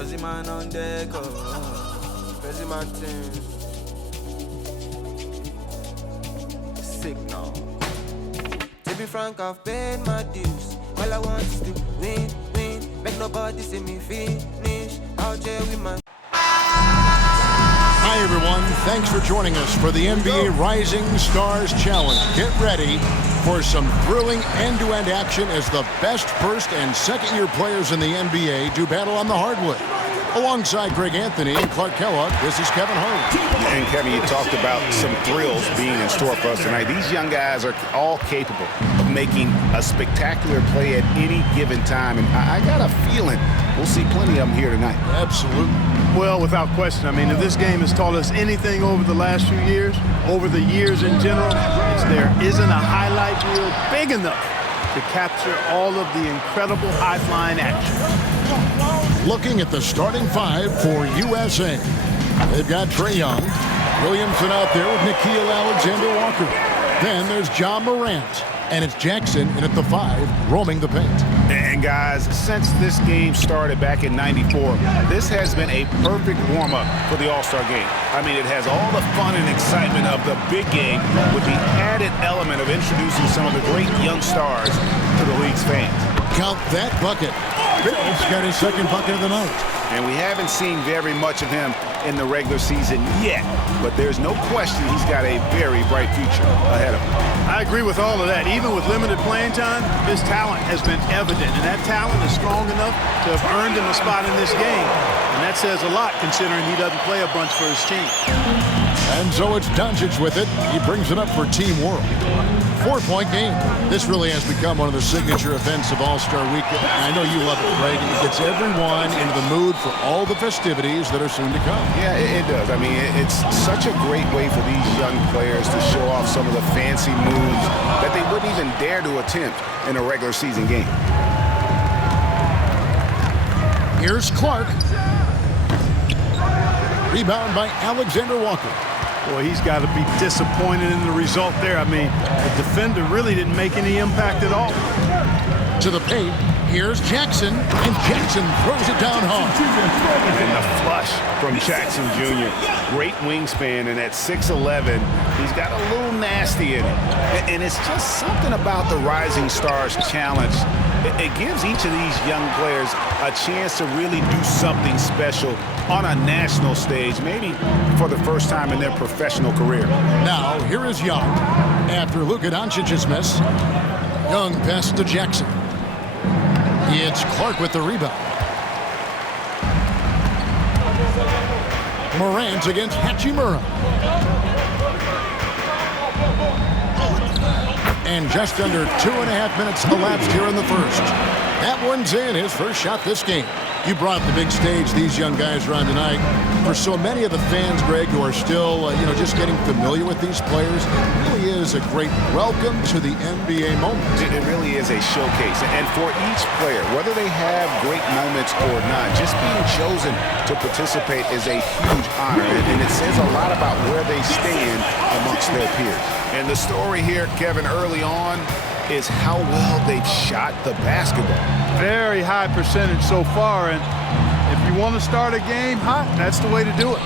Cause the man on deck, Crazy man thing. Signal. To be frank, I've paid my dues. All I want is to win. Make nobody see me finish. Out here with my... Hi, everyone. Thanks for joining us for the NBA Rising Stars Challenge. Get ready for some thrilling end-to-end action as the best first and second-year players in the NBA do battle on the hardwood. Alongside Greg Anthony and Clark Kellogg, this is Kevin Harlan. And Kevin, you talked about some thrills being in store for us tonight. These young guys are all capable of making a spectacular play at any given time. And I got a feeling we'll see plenty of them here tonight. Absolutely. Well, without question. I mean, if this game has taught us anything over the last few years, over the years in general, it's there isn't a highlight reel big enough to capture all of the incredible high-flying action. Looking at the starting five for USA. They've got Trae Young, Williamson out there with Nickeil Alexander-Walker. Then there's John Morant, and it's Jackson in at the 5, roaming the paint. And guys, since this game started back in '94, this has been a perfect warm-up for the All-Star game. I mean, it has all the fun and excitement of the big game with the added element of introducing some of the great young stars to the league's fans. Count that bucket. Bill's got his second bucket of the night. And we haven't seen very much of him in the regular season yet, but there's no question he's got a very bright future ahead of him. I agree with all of that. Even with limited playing time, his talent has been evident, and that talent is strong enough to have earned him a spot in this game. And that says a lot considering he doesn't play a bunch for his team. And so it's Dončić with it. He brings it up for Team World. 4-point game. This really has become one of the signature events of All-Star Weekend. I know you love it, right? It gets everyone into the mood for all the festivities that are soon to come. Yeah, it does. I mean, it's such a great way for these young players to show off some of the fancy moves that they wouldn't even dare to attempt in a regular season game. Here's Clark. Rebound by Alexander-Walker. Boy, he's got to be disappointed in the result there. I mean, the defender really didn't make any impact at all. To the paint, here's Jackson, and Jackson throws it down hard. And the flush from Jackson Jr. Great wingspan, and at 6'11", he's got a little nasty in it. And it's just something about the Rising Stars Challenge. It gives each of these young players a chance to really do something special on a national stage, maybe for the first time in their professional career. Now, here is Young. After Luka Dončić's miss, Young passes to Jackson. It's Clark with the rebound. Morant against Hachimura. And just under 2.5 minutes elapsed here in the first. That one's in, his first shot this game. You brought the big stage these young guys are on tonight. For so many of the fans, Greg, who are still, just getting familiar with these players, it really is a great welcome to the NBA moment. It really is a showcase. And for each player, whether they have great moments or not, just being chosen to participate is a huge honor. And it says a lot about where they stand amongst their peers. And the story here, Kevin, early on, is how well they've shot the basketball. Very high percentage so far, and if you want to start a game hot, that's the way to do it.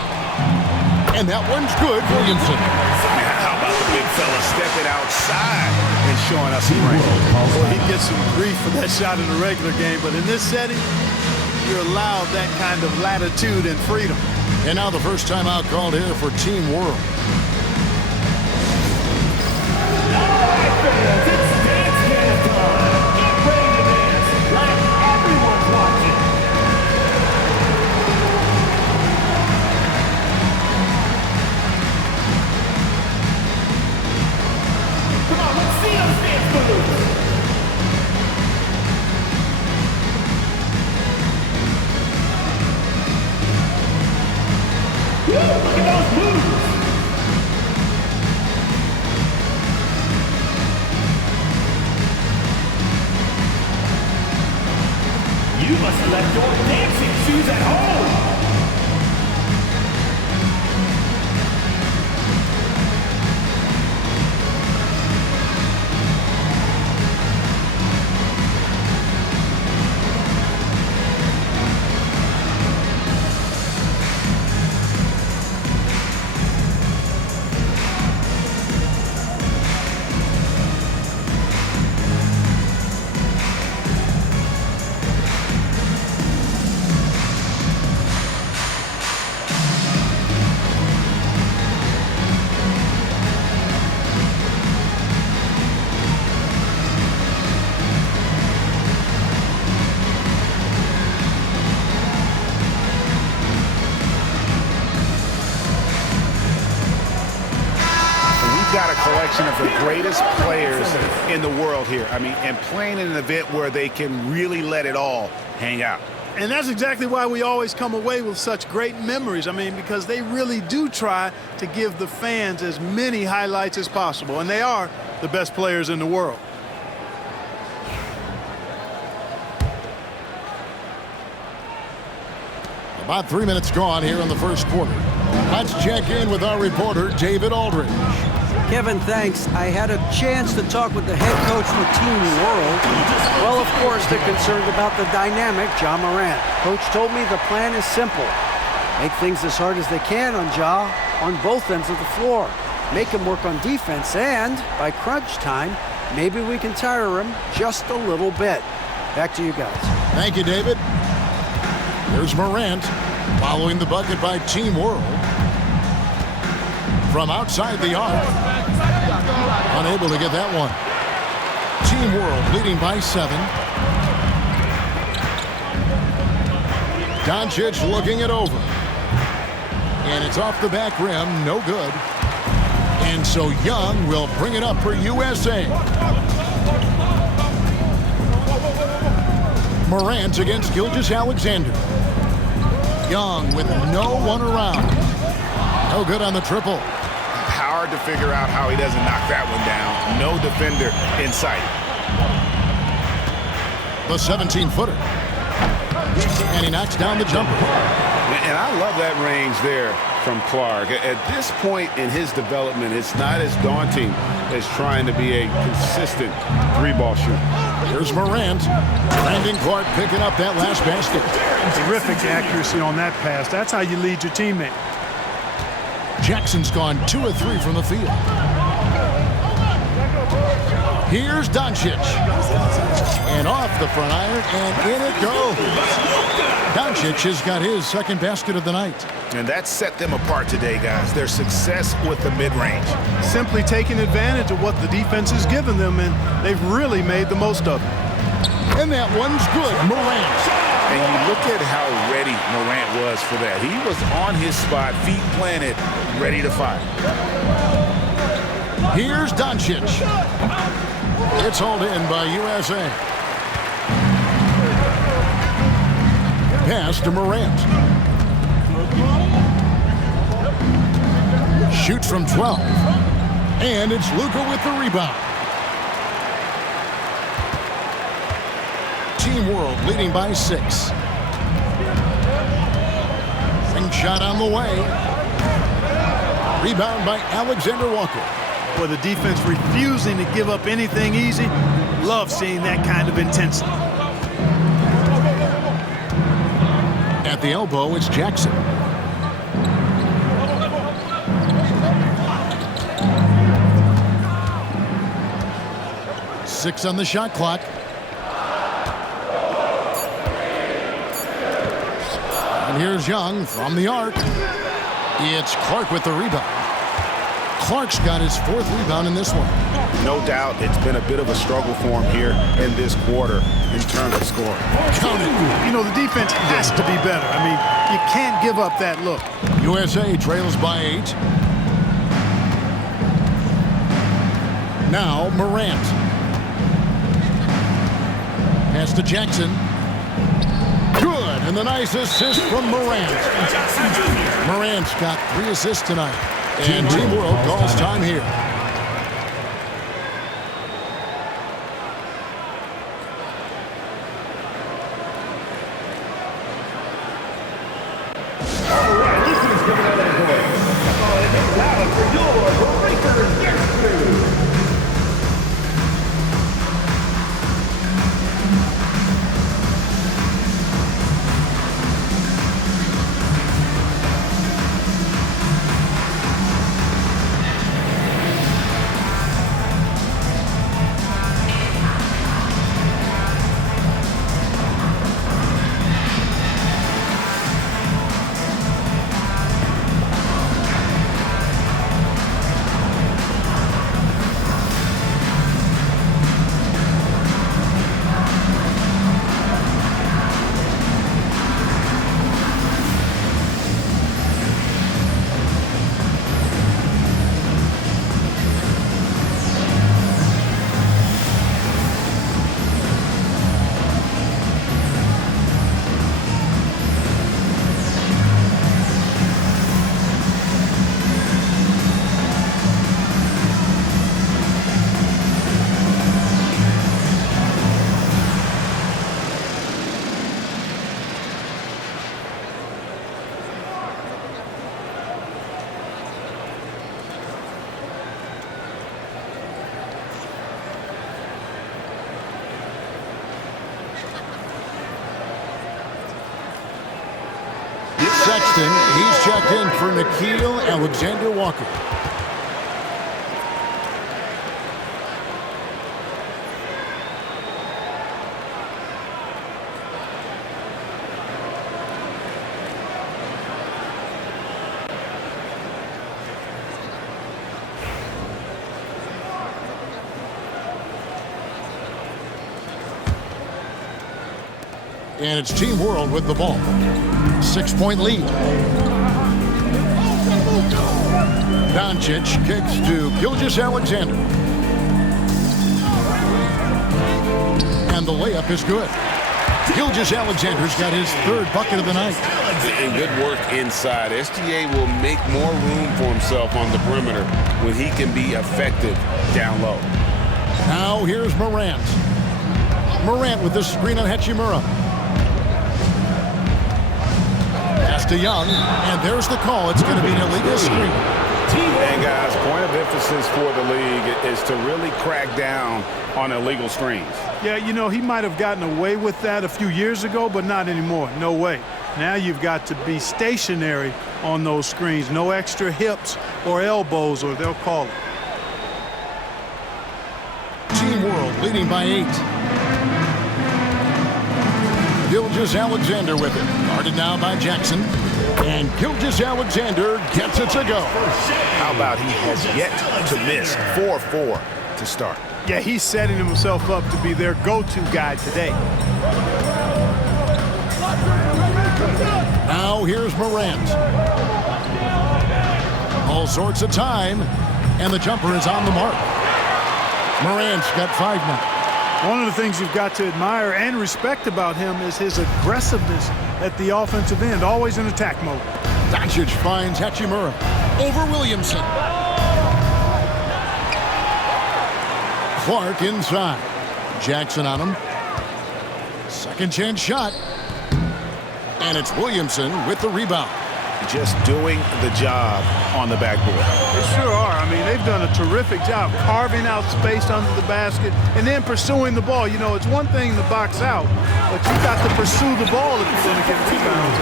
And that one's good, Williamson. How about the big fella stepping outside and showing us some range? Well, he gets some grief for that shot in the regular game, but in this setting, you're allowed that kind of latitude and freedom. And now the first time out called here for Team World. Look at those moves! You must have left your dancing shoes at home! collection of the greatest players in the world here. I mean, and playing in an event where they can really let it all hang out. And that's exactly why we always come away with such great memories. I mean, because they really do try to give the fans as many highlights as possible. And they are the best players in the world. About 3 minutes gone here in the first quarter. Let's check in with our reporter, David Aldridge. Kevin, thanks. I had a chance to talk with the head coach for Team World. Well, of course, they're concerned about the dynamic Ja Morant. Coach told me the plan is simple. Make things as hard as they can on Ja on both ends of the floor. Make him work on defense, and by crunch time, maybe we can tire him just a little bit. Back to you guys. Thank you, David. Here's Morant following the bucket by Team World. From outside the arc. Unable to get that one. Team World leading by 7. Dončić looking it over. And it's off the back rim. No good. And so Young will bring it up for USA. Morant against Gilgeous-Alexander. Young with no one around. No good on the triple. Hard to figure out how he doesn't knock that one down. No defender in sight. The 17-footer. And he knocks down the jumper. And I love that range there from Clark. At this point in his development, it's not as daunting as trying to be a consistent three-ball shooter. Here's Morant. Brandon Clark picking up that last basket. Terrific accuracy on that pass. That's how you lead your teammate. Jackson's gone 2 of 3 from the field. Here's Dončić. And off the front iron, and in it goes. Dončić has got his second basket of the night. And that set them apart today, guys. Their success with the mid-range. Simply taking advantage of what the defense has given them, and they've really made the most of it. And that one's good. Morant. And you look at how ready Morant was for that. He was on his spot, feet planted, ready to fire. Here's Dončić. It's hauled in by USA. Pass to Morant. Shoots from 12. And it's Luka with the rebound. Team World leading by 6. Ring shot on the way. Rebound by Alexander Walker. With the defense refusing to give up anything easy, love seeing that kind of intensity. At the elbow, it's Jackson. Six on the shot clock. And here's Young from the arc. It's Clark with the rebound. Clark's got his 4th rebound in this one. No doubt it's been a bit of a struggle for him here in this quarter in terms of scoring. Count it. You know, the defense has to be better. I mean, you can't give up that look. USA trails by 8. Now Morant. Pass to Jackson. Good, and the nice assist from Morant. Morant's got 3 assists tonight. And Team World calls time here. All right, this is coming out of the way. And it's out for your Rookies and Luka. Sexton, he's checked in for Nickeil Alexander-Walker. And it's Team World with the ball. 6-point lead. Dončić kicks to Gilgeous-Alexander. And the layup is good. Gilgeous-Alexander's got his third bucket of the night. And good work inside. SGA will make more room for himself on the perimeter when he can be effective down low. Now here's Morant. Morant with the screen on Hachimura. Pass to Young, and there's the call. It's going to be an illegal screen. And guys, point of emphasis for the league is to really crack down on illegal screens. Yeah, you know, he might have gotten away with that a few years ago, but not anymore. No way. Now you've got to be stationary on those screens. No extra hips or elbows, or they'll call it. Team World leading by 8. Gilgeous-Alexander with it. Guarded now by Jackson. And Gilgeous-Alexander gets it to go. How about he has yet to miss 4-4 to start? Yeah, he's setting himself up to be their go-to guy today. Now here's Morant. All sorts of time. And the jumper is on the mark. Morant's got 5 now. One of the things you've got to admire and respect about him is his aggressiveness at the offensive end, always in attack mode. Dončić finds Hachimura over Williamson. Clark inside. Jackson on him. Second chance shot. And it's Williamson with the rebound. Just doing the job on the backboard. They sure are. I mean, they've done a terrific job carving out space under the basket and then pursuing the ball. You know, it's one thing to box out, but you've got to pursue the ball if you're going to get rebounds.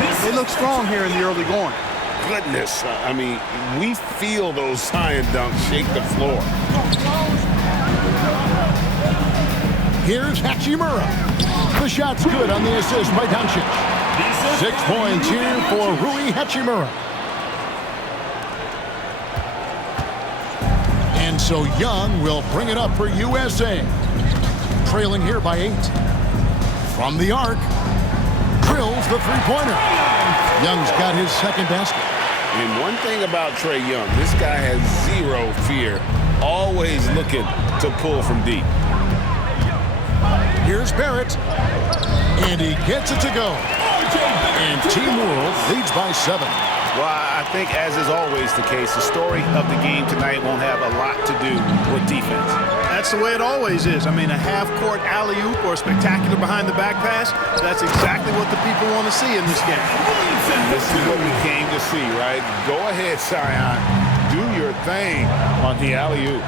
And they look strong here in the early going. Goodness, I mean, we feel those science dunks shake the floor. Here's Hachimura. The shot's good on the assist by Dončić. 6 points here for Rui Hachimura. And so Young will bring it up for USA. Trailing here by 8. From the arc. Drills the three-pointer. Young's got his second basket. And one thing about Trae Young, this guy has zero fear. Always looking to pull from deep. Here's Barrett. And he gets it to go. And Team World leads by 7. Well, I think, as is always the case, the story of the game tonight won't have a lot to do with defense. That's the way it always is. I mean, a half-court alley-oop or a spectacular behind-the-back pass, that's exactly what the people want to see in this game. And this is what we came to see, right? Go ahead, Sion. Do your thing on the alley-oop.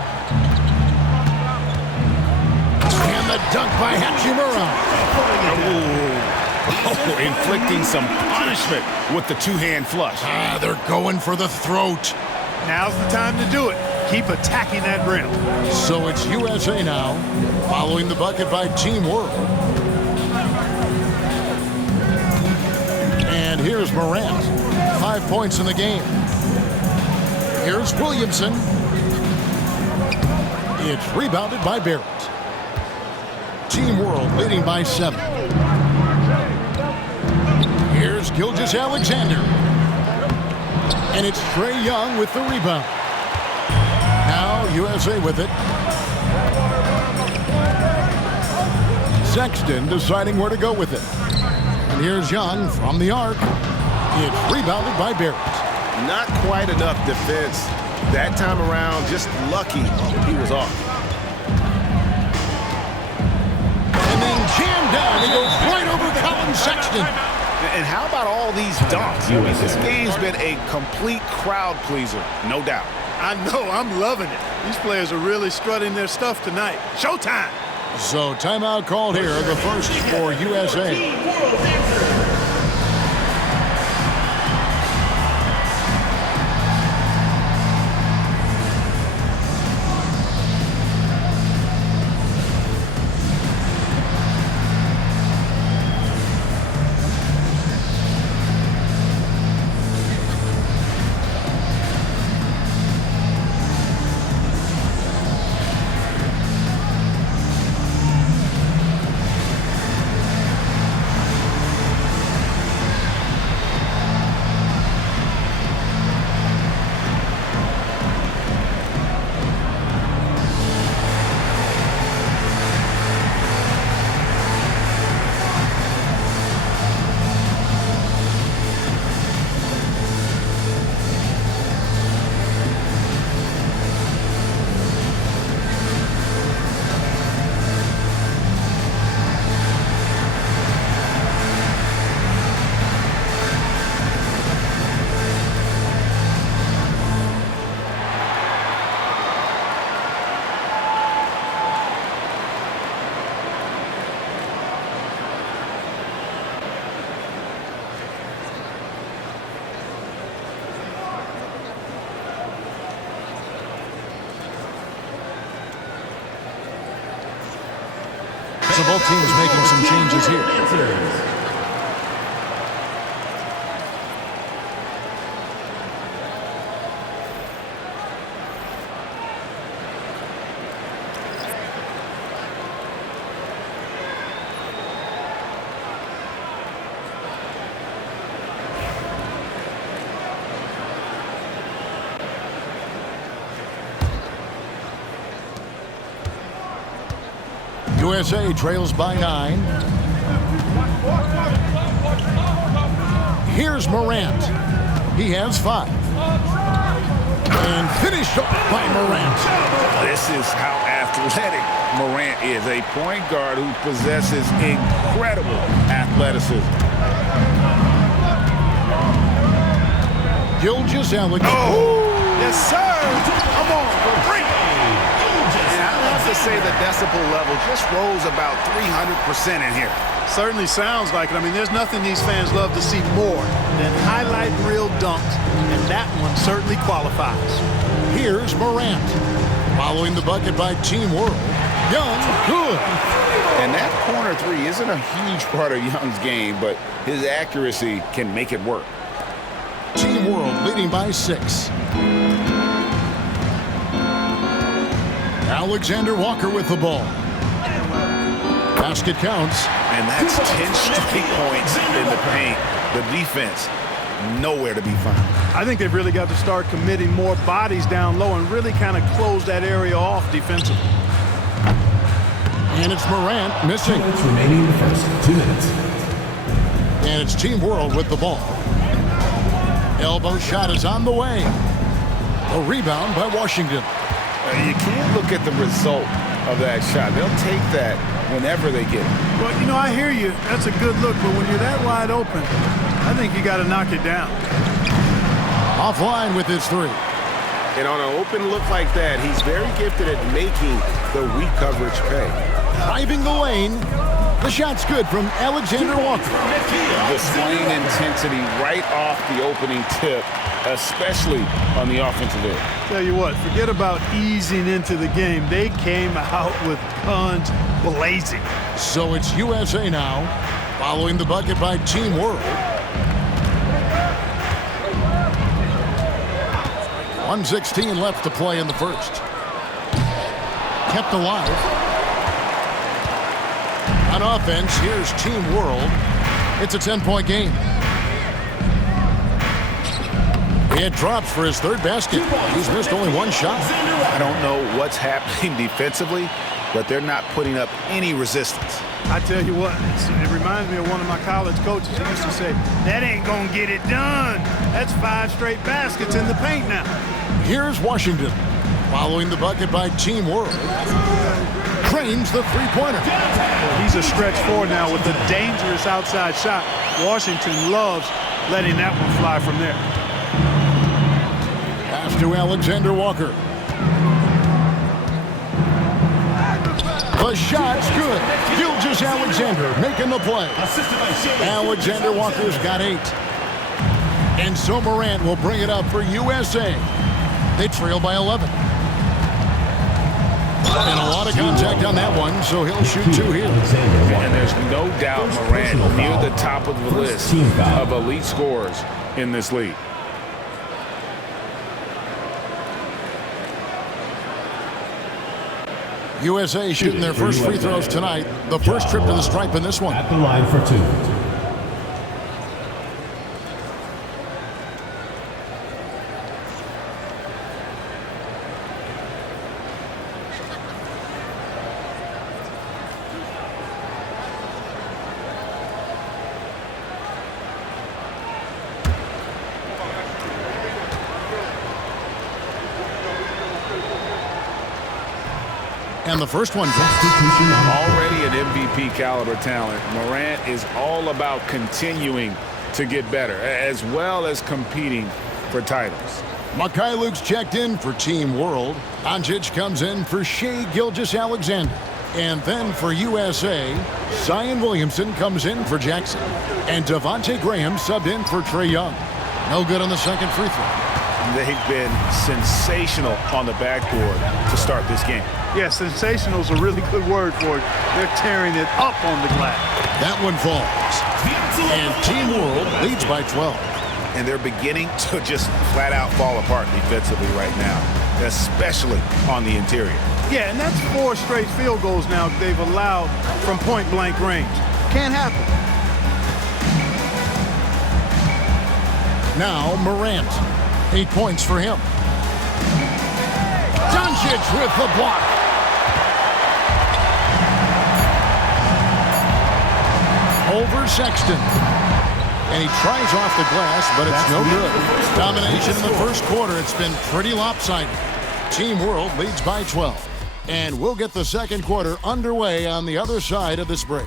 And the dunk by Hachimura. Oh, inflicting some punishment with the two-hand flush. They're going for the throat. Now's the time to do it. Keep attacking that rim. So it's USA now, following the bucket by Team World. And here's Morant. 5 points in the game. Here's Williamson. It's rebounded by Barrett. Team World leading by 7. Here's Gilgeous-Alexander. And it's Trae Young with the rebound. Now USA with it. Sexton deciding where to go with it. And here's Young from the arc. It's rebounded by Barrett. Not quite enough defense that time around. Just lucky he was off. And then jammed down. He goes right over Colin Sexton. And how about all these dunks? This game's been a complete crowd pleaser, no doubt. I know, I'm loving it. These players are really strutting their stuff tonight. Showtime! So timeout called here, the first for USA. So both teams making some changes here. USA trails by 9. Here's Morant. He has 5. And finished off by Morant. This is how athletic Morant is. A point guard who possesses incredible athleticism. Gilgeous-Alexander. Oh, yes, sir. Come on, for 3. To say the decibel level just rose about 300% in here. Certainly sounds like it. I mean, there's nothing these fans love to see more than highlight reel dunks, and that one certainly qualifies. Here's Morant. Following the bucket by Team World. Young, good. And that corner 3 isn't a huge part of Young's game, but his accuracy can make it work. Team World leading by 6. Alexander Walker with the ball. Basket counts. And that's 10 straight points in the paint. The defense, nowhere to be found. I think they've really got to start committing more bodies down low and really kind of close that area off defensively. And it's Morant missing. 2 minutes remaining in the first. 2 minutes. And it's Team World with the ball. Elbow shot is on the way. A rebound by Washington. You can't look at the result of that shot. They'll take that whenever they get it. Well, you know, I hear you. That's a good look, but when you're that wide open, I think you got to knock it down. Offline with his 3. And on an open look like that, he's very gifted at making the weak coverage pay. Driving the lane. The shot's good from Alexander Walker. Displaying intensity right off the opening tip, especially on the offensive end. Tell you what, forget about easing into the game. They came out with guns blazing. So it's USA now, following the bucket by Team World. 1:16 left to play in the first. Kept alive. On offense, here's Team World. It's a 10-point game. It drops for his 3rd basket. He's missed only 1 shot. I don't know what's happening defensively, but they're not putting up any resistance. I tell you what, it reminds me of one of my college coaches who used to say, that ain't going to get it done. That's 5 straight baskets in the paint now. Here's Washington, following the bucket by Team World. Trains the 3-pointer. He's a stretch 4 now with a dangerous outside shot. Washington loves letting that one fly from there. Pass to Alexander Walker. The shot's good. Gilgeous-Alexander making the play. Alexander Walker's got 8. And so Morant will bring it up for USA. They trail by 11. And a lot of contact on that one, so he'll shoot 2 here. And there's no doubt Morant near the top of the list of elite scorers in this league. USA shooting their first free throws tonight. The first trip to the stripe in this one. At the line for 2. And the first one. Already an MVP caliber talent, Morant is all about continuing to get better, as well as competing for titles. Mikhailuk's checked in for Team World. Dončić comes in for Shai Gilgeous-Alexander. And then for USA, Zion Williamson comes in for Jackson. And Devontae Graham subbed in for Trae Young. No good on the second free throw. they've been sensational on the backboard to start this game. Yeah, sensational is a really good word for it. They're tearing it up on the glass. That one falls. And Team World leads by 12. And they're beginning to just flat out fall apart defensively right now, especially on the interior. Yeah, and that's 4 straight field goals now they've allowed from point-blank range. Can't happen. Now Morant. 8 points for him. Dončić with the block. Over Sexton. And he tries off the glass, but it's no good. Domination in the first quarter. It's been pretty lopsided. Team World leads by 12. And we'll get the second quarter underway on the other side of this break.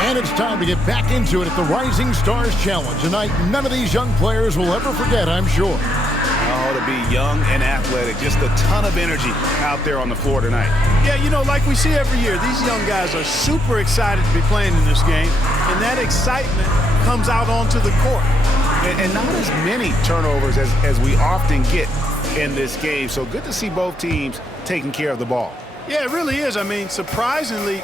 And it's time to get back into it at the Rising Stars Challenge. A night none of these young players will ever forget, I'm sure. Oh, to be young and athletic. Just a ton of energy out there on the floor tonight. Yeah, you know, like we see every year, these young guys are super excited to be playing in this game. And that excitement comes out onto the court. And not as many turnovers as we often get in this game. So good to see both teams taking care of the ball. Yeah, it really is. I mean, surprisingly,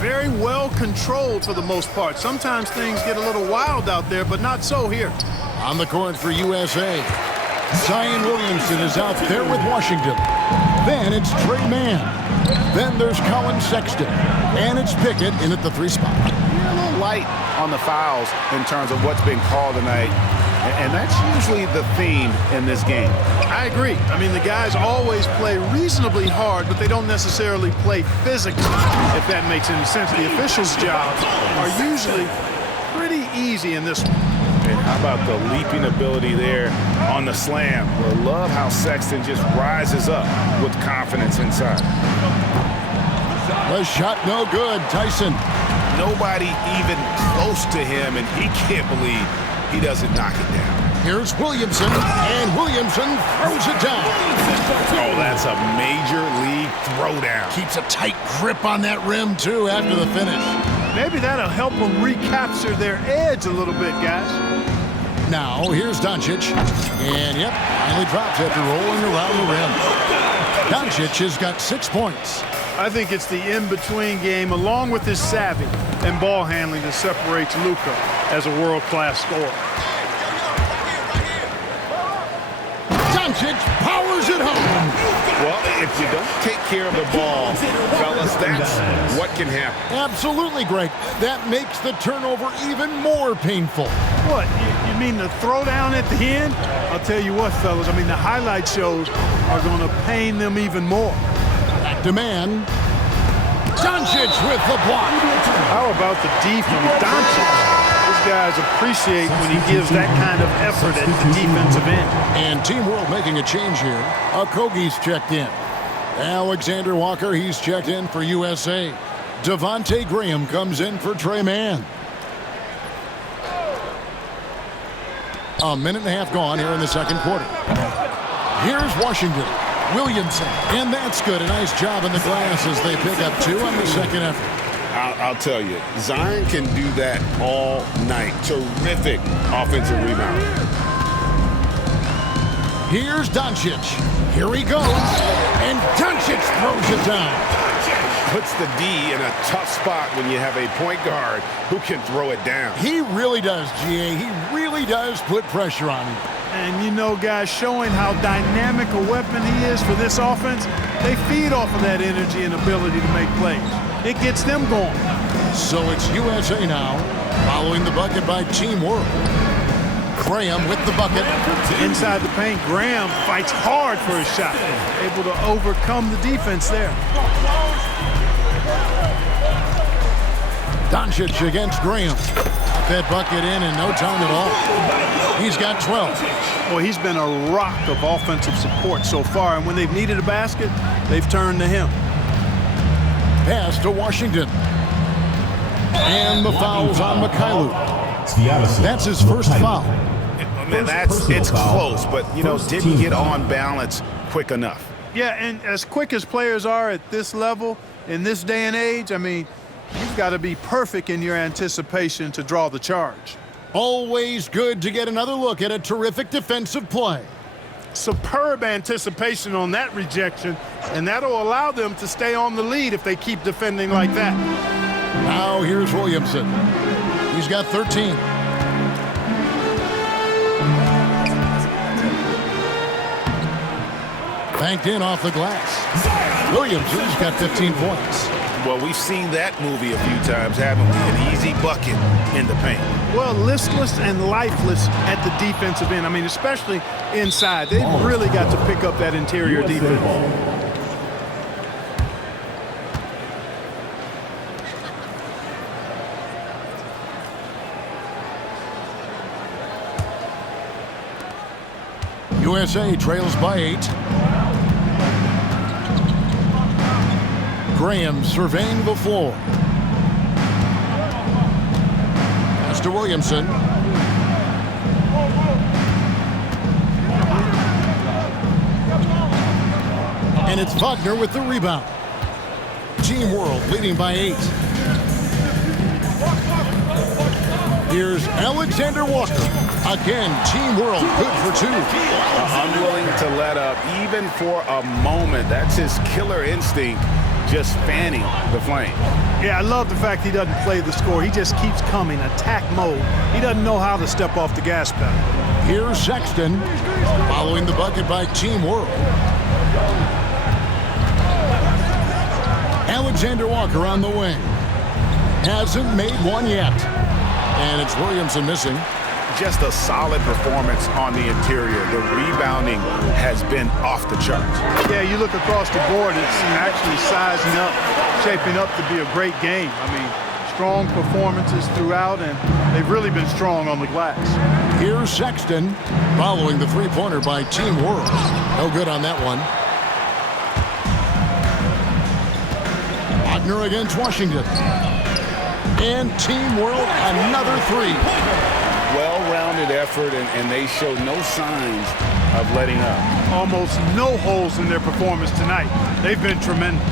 very well controlled for the most part. Sometimes things get a little wild out there, but not so here. On the court for USA, Zion Williamson is out there with Washington. Then it's Trae Young. Then there's Colin Sexton. And it's Pickett in at the 3 spot. A little light on the fouls in terms of what's been called tonight. And that's usually the theme in this game. I agree. I mean, the guys always play reasonably hard, but they don't necessarily play physically, if that makes any sense. The officials' jobs are usually pretty easy in this one. And how about the leaping ability there on the slam? I love how Sexton just rises up with confidence inside. The shot no good. Tyson. Nobody even close to him, and he can't believe he doesn't knock it down. Here's Williamson, and Williamson throws it down. Oh, that's a major league throwdown. Keeps a tight grip on that rim, too, after the finish. Maybe that'll help them recapture their edge a little bit, guys. Now, here's Dončić. And, yep, finally drops after rolling around the rim. Dončić has got 6 points. I think it's the in-between game, along with his savvy and ball handling, that separates Luka as a world-class scorer. Dončić powers it home. Well, if you don't take care of the ball, fellas, that's what can happen. Absolutely, Greg. That makes the turnover even more painful. What, you mean the throwdown at the end? I'll tell you what, fellas, I mean, the highlight shows are going to pain them even more. Back to man. Dončić with the block. How about the D from Dončić? These guys appreciate when he gives that kind of effort at the defensive end. And Team World making a change here. Okogie's checked in. Alexander Walker, he's checked in for USA. Devontae Graham comes in for Trae Young. A minute and a half gone here in the second quarter. Here's Washington. Williamson, and that's good. A nice job in the glass as they pick up 2 on the second effort. I'll tell you, Zion can do that all night. Terrific offensive rebound. Here's Dončić. Here he goes, and Dončić throws it down. Puts the D in a tough spot when you have a point guard who can throw it down. He really does, GA. He really does put pressure on him. And, you know, guys, showing how dynamic a weapon he is for this offense, they feed off of that energy and ability to make plays. It gets them going. So it's USA now, following the bucket by Team World. Graham with the bucket. Inside the paint, Graham fights hard for his shot. Able to overcome the defense there. Dončić against Graham. Got that bucket in no time at all. He's got 12. Well, he's been a rock of offensive support so far, and when they've needed a basket, they've turned to him. Pass to Washington. And the foul's on Mikhailuk. That's his first foul. Man, it's close, but, you know, didn't get on balance quick enough. Yeah, and as quick as players are at this level, in this day and age, I mean, you've got to be perfect in your anticipation to draw the charge. Always good to get another look at a terrific defensive play. Superb anticipation on that rejection, and that'll allow them to stay on the lead if they keep defending like that. Now here's Williamson. He's got 13. Banked in off the glass. Williamson's got 15 points. Well, we've seen that movie a few times, haven't we? An easy bucket in the paint. Well, listless and lifeless at the defensive end. I mean, especially inside. They've really got to pick up that interior defense. USA trails by 8. Graham surveying the floor. Pass to Williamson. And it's Wagner with the rebound. Team World leading by 8. Here's Alexander Walker. Again, Team World good for 2. Unwilling to let up even for a moment. That's his killer instinct, just fanning the flame. Yeah, I love the fact he doesn't play the score. He just keeps coming, attack mode. He doesn't know how to step off the gas pedal. Here's Sexton following the bucket by Team World. Alexander Walker on the wing. Hasn't made one yet. And it's Williamson missing. Just a solid performance on the interior. The rebounding has been off the charts. Yeah, you look across the board, it's actually sizing up, shaping up to be a great game. I mean, strong performances throughout, and they've really been strong on the glass. Here's Sexton following the three-pointer by Team World. No good on that one. Wagner against Washington. And Team World, another 3. Well-rounded effort, and they show no signs of letting up. Almost no holes in their performance tonight. They've been tremendous.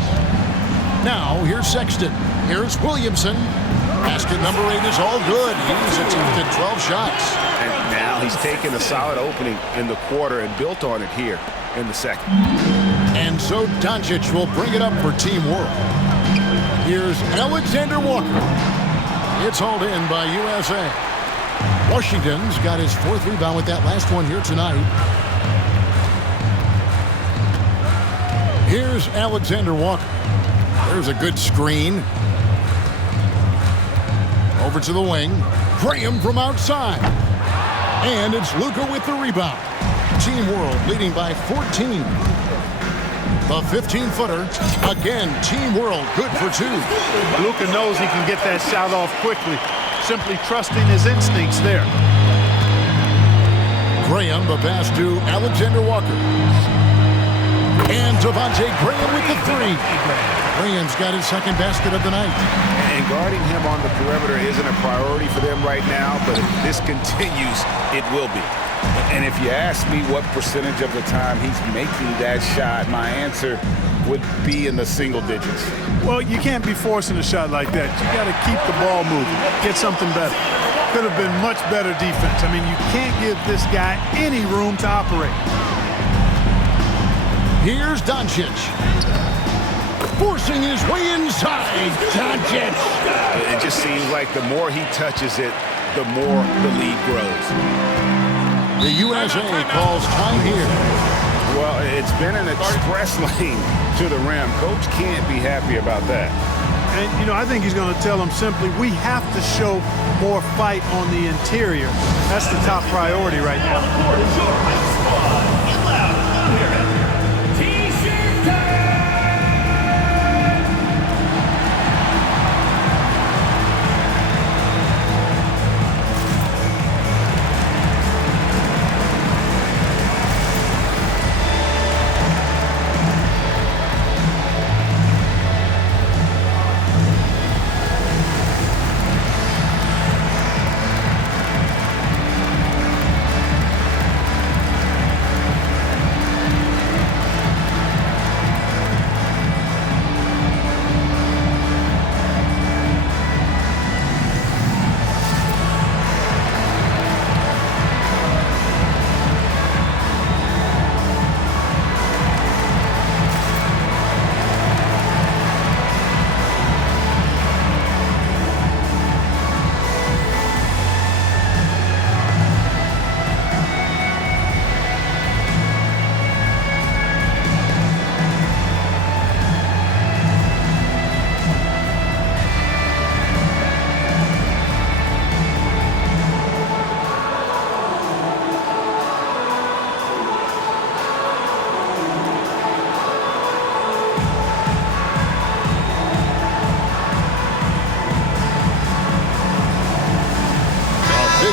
Now, here's Sexton. Here's Williamson. Basket number 8 is all good. He's attempted 12 shots. And now he's taken a solid opening in the quarter and built on it here in the second. And so Dončić will bring it up for Team World. Here's Alexander Walker. It's hauled in by USA. Washington's got his 4th rebound with that last one here tonight. Here's Alexander Walker. There's a good screen. Over to the wing. Graham from outside. And it's Luka with the rebound. Team World leading by 14. The 15-footer. Again, Team World good for 2. Luka knows he can get that shot off quickly. Simply trusting his instincts there. Graham, the pass to Alexander Walker. And Devontae Graham with the 3. Graham's got his 2nd basket of the night. And guarding him on the perimeter isn't a priority for them right now, but if this continues, it will be. And if you ask me what percentage of the time he's making that shot, my answer would be in the single digits. Well, you can't be forcing a shot like that. You got to keep the ball moving, get something better. Could have been much better defense. I mean, you can't give this guy any room to operate. Here's Dončić. Forcing his way inside. Dončić. It just seems like the more he touches it, the more the lead grows. The USA calls time here. Well, it's been an express lane to the rim. Coach can't be happy about that. And, you know, I think he's going to tell them simply, we have to show more fight on the interior. That's the top priority right now.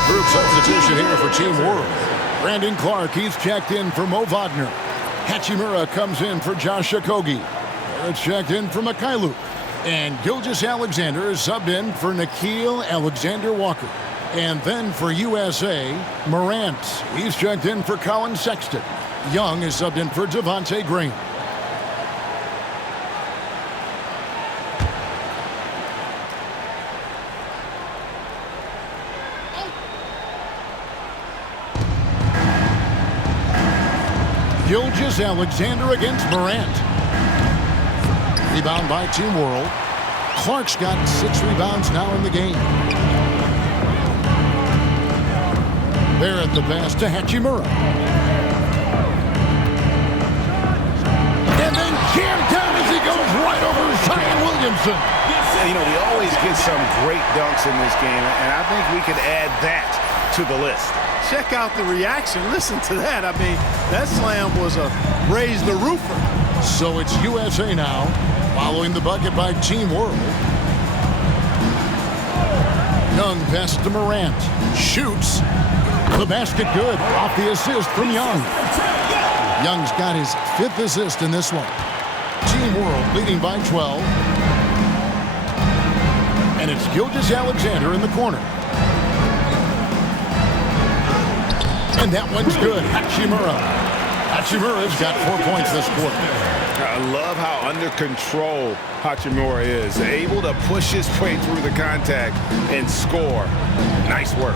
Group substitution here for Team World. Brandon Clark, he's checked in for Mo Wagner. Hachimura comes in for Josh Okogie. It's checked in for Mikhailuk. And Gilgeous Alexander is subbed in for Nickeil Alexander-Walker. And then for USA, Morant. He's checked in for Colin Sexton. Young is subbed in for Devontae Green. Gilgeous Alexander against Morant. Rebound by Team World. Clark's got 6 rebounds now in the game. Barrett the pass to Hachimura. And then jammed down as he goes right over Zion Williamson. You know, we always get some great dunks in this game, and I think we could add that to the list. Check out the reaction. Listen to that. I mean, that slam was a raise the roofer. So it's USA now, following the bucket by Team World. Young pass to Morant. Shoots. The basket good. Off the assist from Young. Young's got his 5th assist in this one. Team World leading by 12. And it's Gilgeous Alexander in the corner. And that one's good. Hachimura. Hachimura's got 4 points this quarter. I love how under control Hachimura is. Able to push his way through the contact and score. Nice work.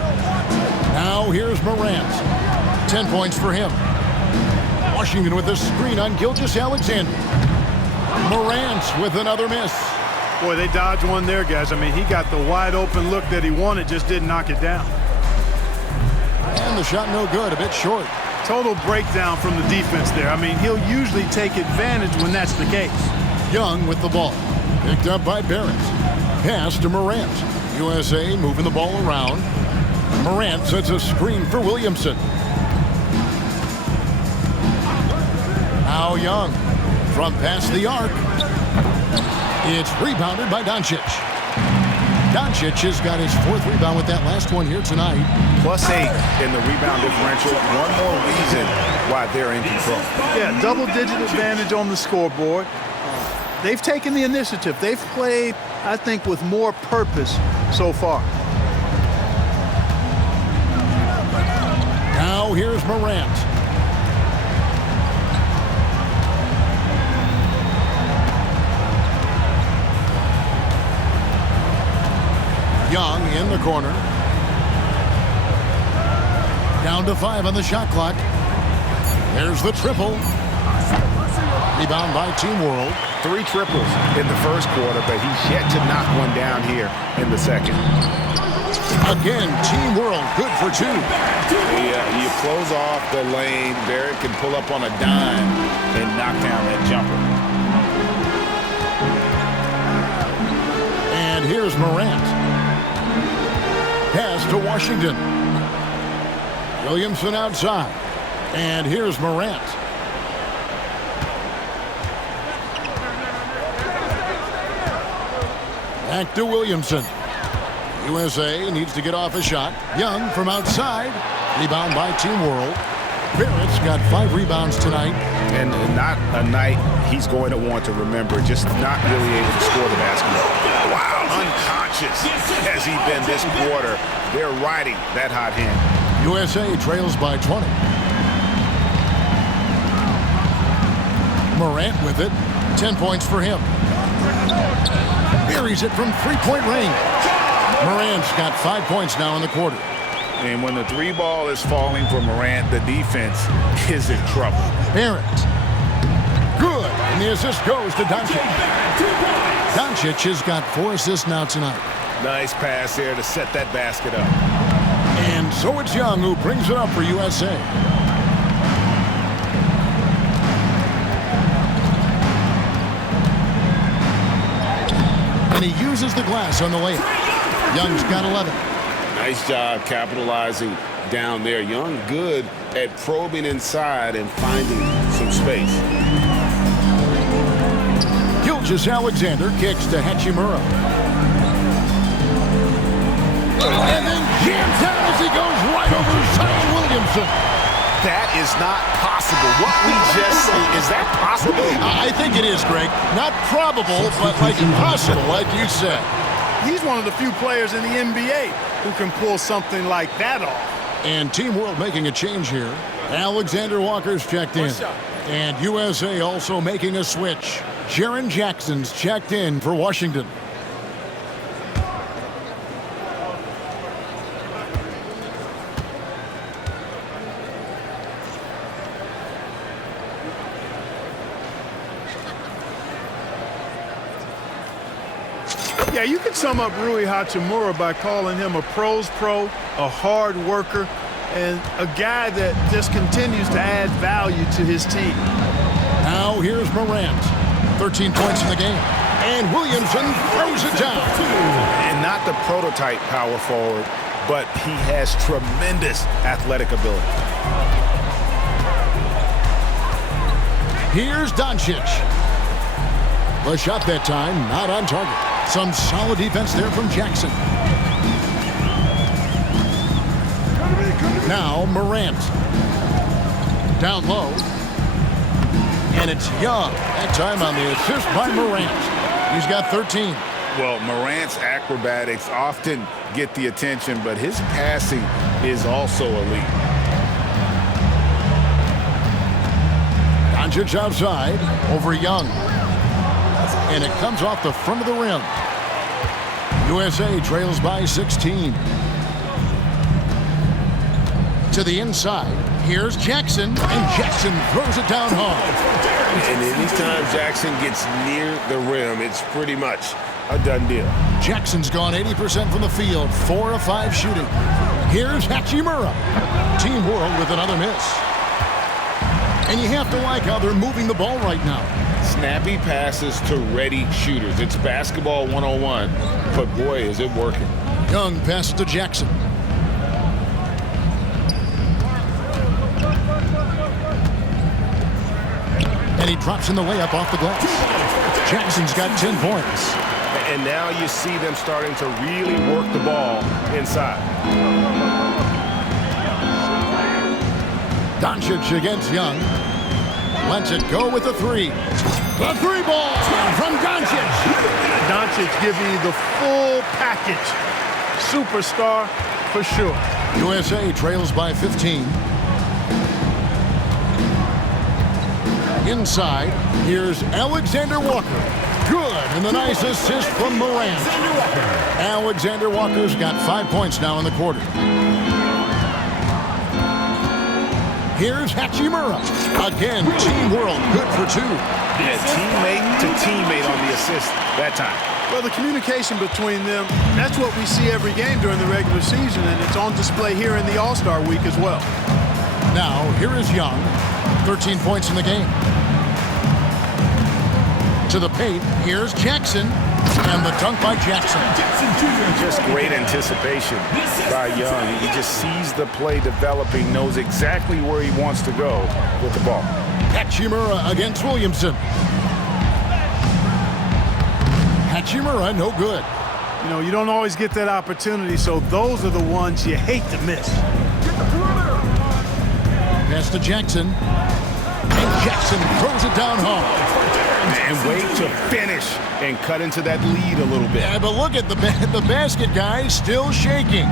Now here's Morant. 10 points for him. Washington with a screen on Gilgeous Alexander. Morant with another miss. Boy, they dodged one there, guys. I mean, he got the wide open look that he wanted, just didn't knock it down. And the shot no good, a bit short. Total breakdown from the defense there. I mean, he'll usually take advantage when that's the case. Young with the ball. Picked up by Barrett. Pass to Morant. USA moving the ball around. Morant sets a screen for Williamson. Now Young from past the arc. It's rebounded by Dončić. Dončić has got his 4th rebound with that last one here tonight. +8 in the rebound differential. One more reason why they're in control. Yeah, double-digit advantage on the scoreboard. They've taken the initiative. They've played, I think, with more purpose so far. Now here's Morant. Young in the corner. Down to 5 on the shot clock. There's the triple. Rebound by Team World. 3 triples in the first quarter, but he's yet to knock one down here in the second. Again, Team World good for 2. You close off the lane. Barrett can pull up on a dime and knock down that jumper. And here's Morant. Pass to Washington. Williamson outside. And here's Morant. Back to Williamson. USA needs to get off a shot. Young from outside. Rebound by Team World. Barrett's got 5 rebounds tonight. And not a night he's going to want to remember. Just not really able to score the basketball. Wow, unconscious has he been this quarter. They're riding that hot hand. USA trails by 20. Morant with it. 10 points for him. Buries it from 3-point range. Morant's got 5 points now in the quarter. And when the 3 ball is falling for Morant, the defense is in trouble. Barrett. Good. And the assist goes to Dončić. Dončić has got 4 assists now tonight. Nice pass there to set that basket up. And so it's Young who brings it up for USA. And he uses the glass on the layup. Young's got 11. Nice job capitalizing down there. Young good at probing inside and finding some space. Gilgeous Alexander kicks to Hachimura. And then jams down as he goes Williamson. That is not possible. What we just say, is that possible? I think it is, Greg. Not probable, but like impossible, like you said. He's one of the few players in the NBA who can pull something like that off. And Team World making a change here. Alexander Walker's checked in. And USA also making a switch. Jaren Jackson's checked in for Washington. Yeah, you could sum up Rui Hachimura by calling him a pro's pro, a hard worker, and a guy that just continues to add value to his team. Now here's Morant. 13 points in the game. And Williamson throws it down. And not the prototype power forward, but he has tremendous athletic ability. Here's Dončić. The shot that time, not on target. Some solid defense there from Jackson. Now Morant. Down low. And it's Young. That time on the assist by Morant. He's got 13. Well, Morant's acrobatics often get the attention, but his passing is also elite. Dončić outside over Young. And it comes off the front of the rim. USA trails by 16. To the inside. Here's Jackson. And Jackson throws it down hard. And anytime Jackson gets near the rim, it's pretty much a done deal. Jackson's gone 80% from the field. 4 of 5 shooting. Here's Hachimura. Team World with another miss. And you have to like how they're moving the ball right now. Snappy passes to ready shooters. It's basketball 101, but boy, is it working. Young passes to Jackson. And he drops in the layup off the glass. Jackson's got 10 points. And now you see them starting to really work the ball inside. Dončić against Young. Lets it go with the three. The three ball from Dončić. Dončić giving you the full package. Superstar for sure. USA trails by 15. Inside, here's Alexander Walker. Good, and the nice assist from Morant. Alexander Walker's got 5 points now in the quarter. Here's Hachimura. Again, Team World, good for 2. Yeah, teammate to teammate on the assist that time. Well, the communication between them, that's what we see every game during the regular season, and it's on display here in the All-Star week as well. Now, here is Young. 13 points in the game. To the paint, here's Jackson. And the dunk by Jackson. Just great anticipation by Young. He just sees the play developing, knows exactly where he wants to go with the ball. Hachimura against Williamson. Hachimura, no good. You know, you don't always get that opportunity, so those are the ones you hate to miss. Pass to Jackson. And Jackson throws it down hard. And wait to finish and cut into that lead a little bit. Yeah, but look at the basket guy still shaking.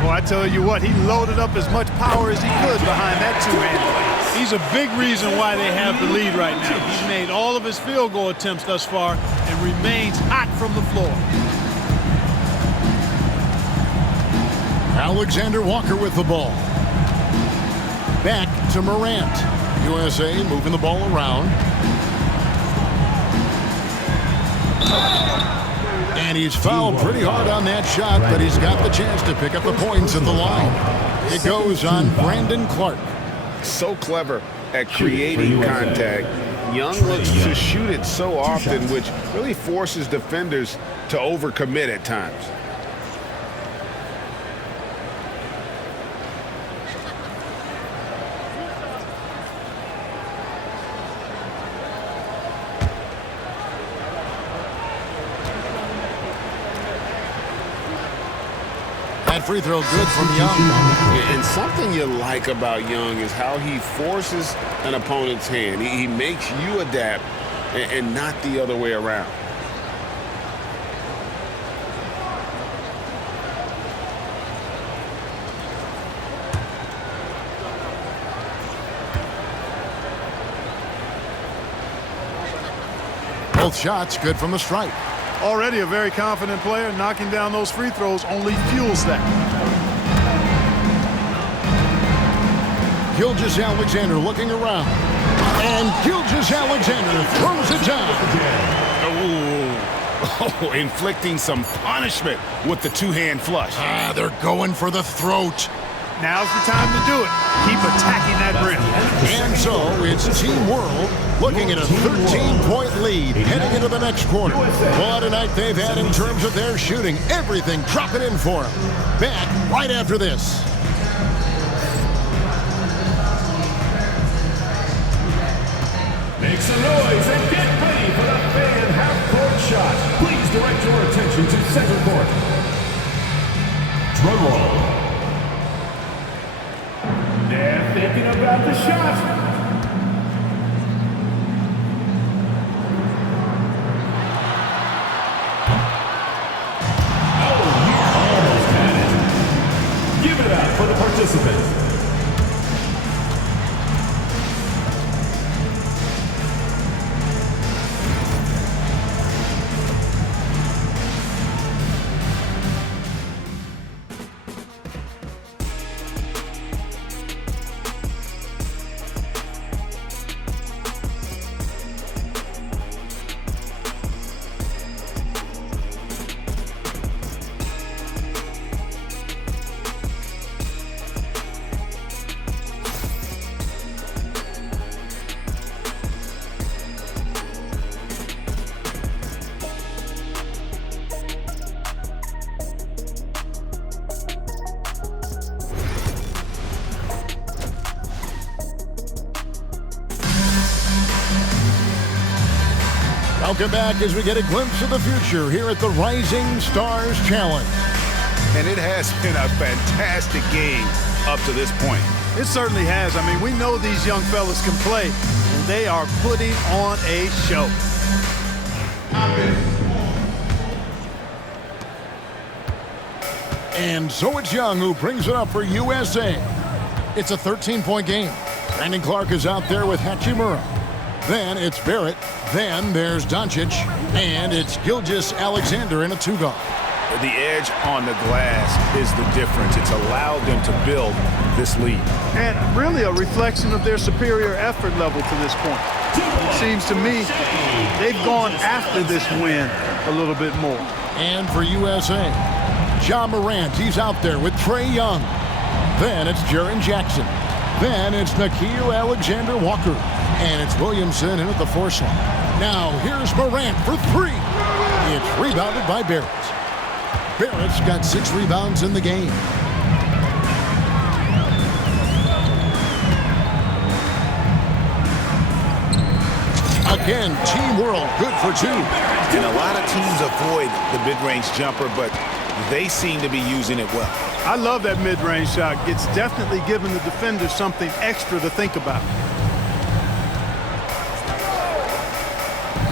Well, I tell you what, he loaded up as much power as he could behind that two-handed. He's a big reason why they have the lead right now. He's made all of his field goal attempts thus far and remains hot from the floor. Alexander Walker with the ball. Back to Morant. USA moving the ball around. And he's fouled pretty hard on that shot, but he's got the chance to pick up the points at the line. It goes on Brandon Clark. So clever at creating contact. Young looks to shoot it so often, which really forces defenders to overcommit at times. That free throw good from Young. And something you like about Young is how he forces an opponent's hand. He makes you adapt and not the other way around. Both shots good from the stripe. Already a very confident player. Knocking down those free throws only fuels that. Gilgeous-Alexander looking around. And Gilgeous-Alexander throws it down. Oh, inflicting some punishment with the two-hand flush. They're going for the throat. Now's the time to do it. Keep attacking that rim. And so it's Team World looking at a 13-point lead heading into the next quarter. What a night they've had in terms of their shooting. Everything dropping in for them. Back right after this. Make some noise and get ready for the fan half-court shot. Please direct your attention to center court. Drum roll. They're thinking about the shot. Oh, you almost had it. Give it up for the participants. Welcome back as we get a glimpse of the future here at the Rising Stars Challenge. And it has been a fantastic game up to this point. It certainly has. I mean, we know these young fellas can play, and they are putting on a show. And so it's Young who brings it up for USA. It's a 13-point game. Brandon Clark is out there with Hachimura. Then it's Barrett. Then there's Dončić. And it's Gilgeous-Alexander in a two-guard. The edge on the glass is the difference. It's allowed them to build this lead. And really a reflection of their superior effort level to this point. It seems to me they've gone after this win a little bit more. And for USA, Ja Morant, he's out there with Trae Young. Then it's Jaren Jackson. Then it's Nickeil Alexander-Walker. And it's Williamson in at the four slot. Now here's Morant for three. It's rebounded by Barrett. Barrett's got 6 rebounds in the game. Again, Team World good for 2. And a lot of teams avoid the mid-range jumper, but they seem to be using it well. I love that mid-range shot. It's definitely giving the defender something extra to think about.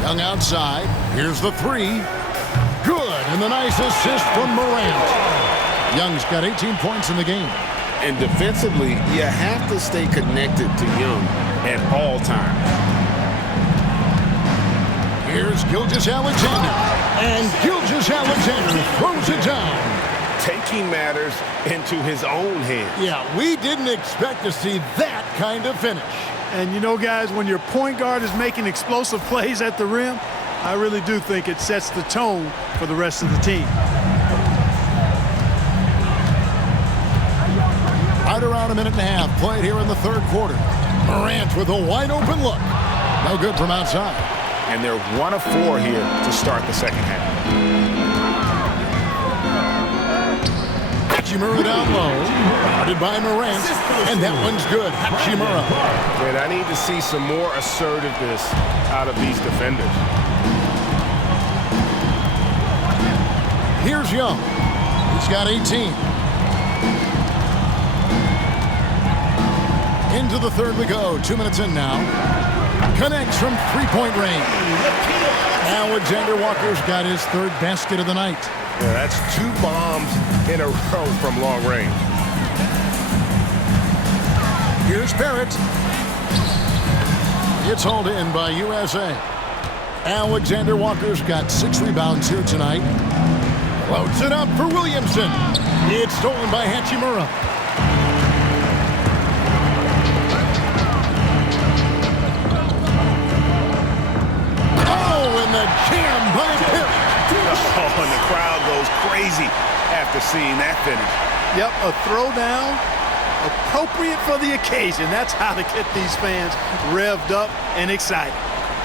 Young outside. Here's the 3. Good, and the nice assist from Morant. Young's got 18 points in the game. And defensively, you have to stay connected to Young at all times. Here's Gilgeous-Alexander. And Gilgeous-Alexander throws it down. Taking matters into his own hands. Yeah, we didn't expect to see that kind of finish. And you know, guys, when your point guard is making explosive plays at the rim, I really do think it sets the tone for the rest of the team. Right around a minute and a half played here in the third quarter. Morant with a wide open look. No good from outside. And they're 1 of 4 here to start the second half. Hachimura down low. Guarded by Morant. And that one's good. Hachimura. And I need to see some more assertiveness out of these defenders. Here's Young. He's got 18. Into the third we go. 2 minutes in now. Connects from three-point range. Alexander Walker's got his third basket of the night. Yeah, that's 2 bombs in a row from long range. Here's Barrett. It's hauled in by USA. Alexander Walker's got 6 rebounds here tonight. Floats it up for Williamson. It's stolen by Hachimura. Oh, and the jam by Pitt. Oh, and the crowd goes crazy after seeing that finish. Yep, a throwdown appropriate for the occasion. That's how to get these fans revved up and excited.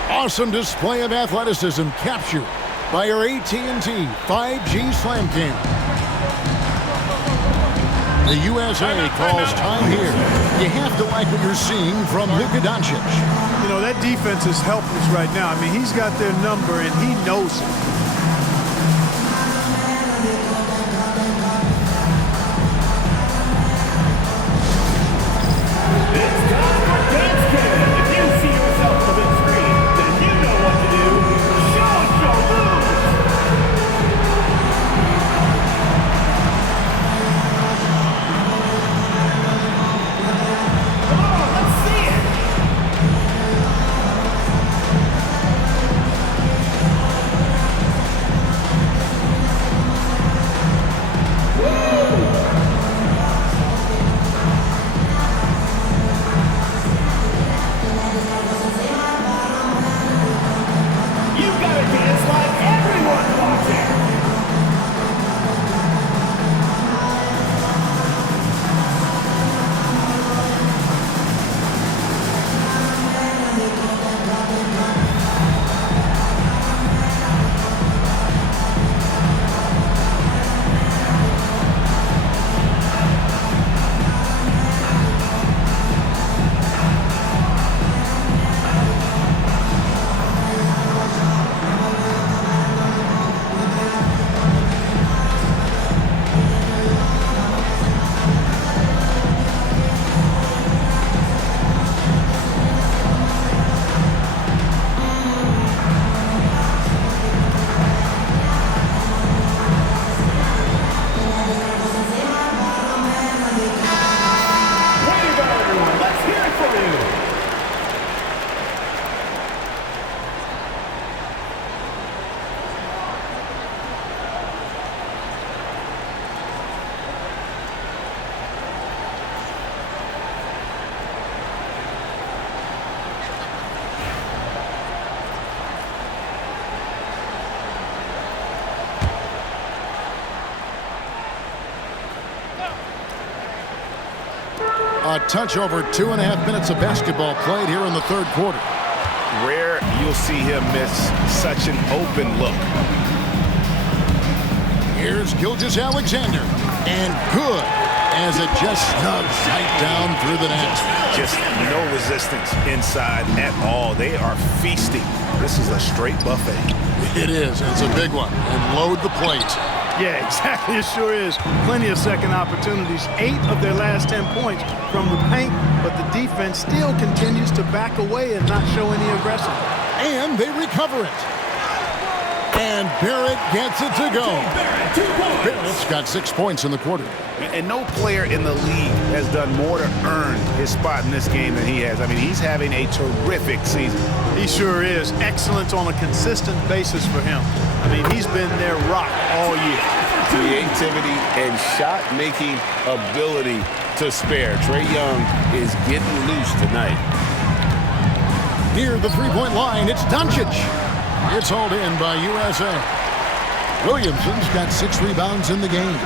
Awesome display of athleticism captured by our AT&T 5G Slam Cam. The USA calls time here. You have to like what you're seeing from Luka Dončić. You know, that defense is helpless right now. I mean, he's got their number, and he knows it. A touch over 2.5 minutes of basketball played here in the third quarter. Rare you'll see him miss such an open look. Here's Gilgeous-Alexander, and good as it just snugs right down through the net. Just no resistance inside at all. They are feasting. This is a straight buffet. It is. It's a big one. And load the plate. Yeah, exactly. It sure is. Plenty of second opportunities. 8 of their last 10 points from the paint, but the defense still continues to back away and not show any aggression. And they recover it. And Barrett gets it to go. Barrett's got 6 points in the quarter. And no player in the league has done more to earn his spot in this game than he has. I mean, he's having a terrific season. He sure is. Excellence on a consistent basis for him. I mean, he's been their rock all year. Creativity and shot-making ability to spare. Trae Young is getting loose tonight. Near the three-point line, it's Dončić. It's hauled in by USA. Williamson's got 6 rebounds in the game.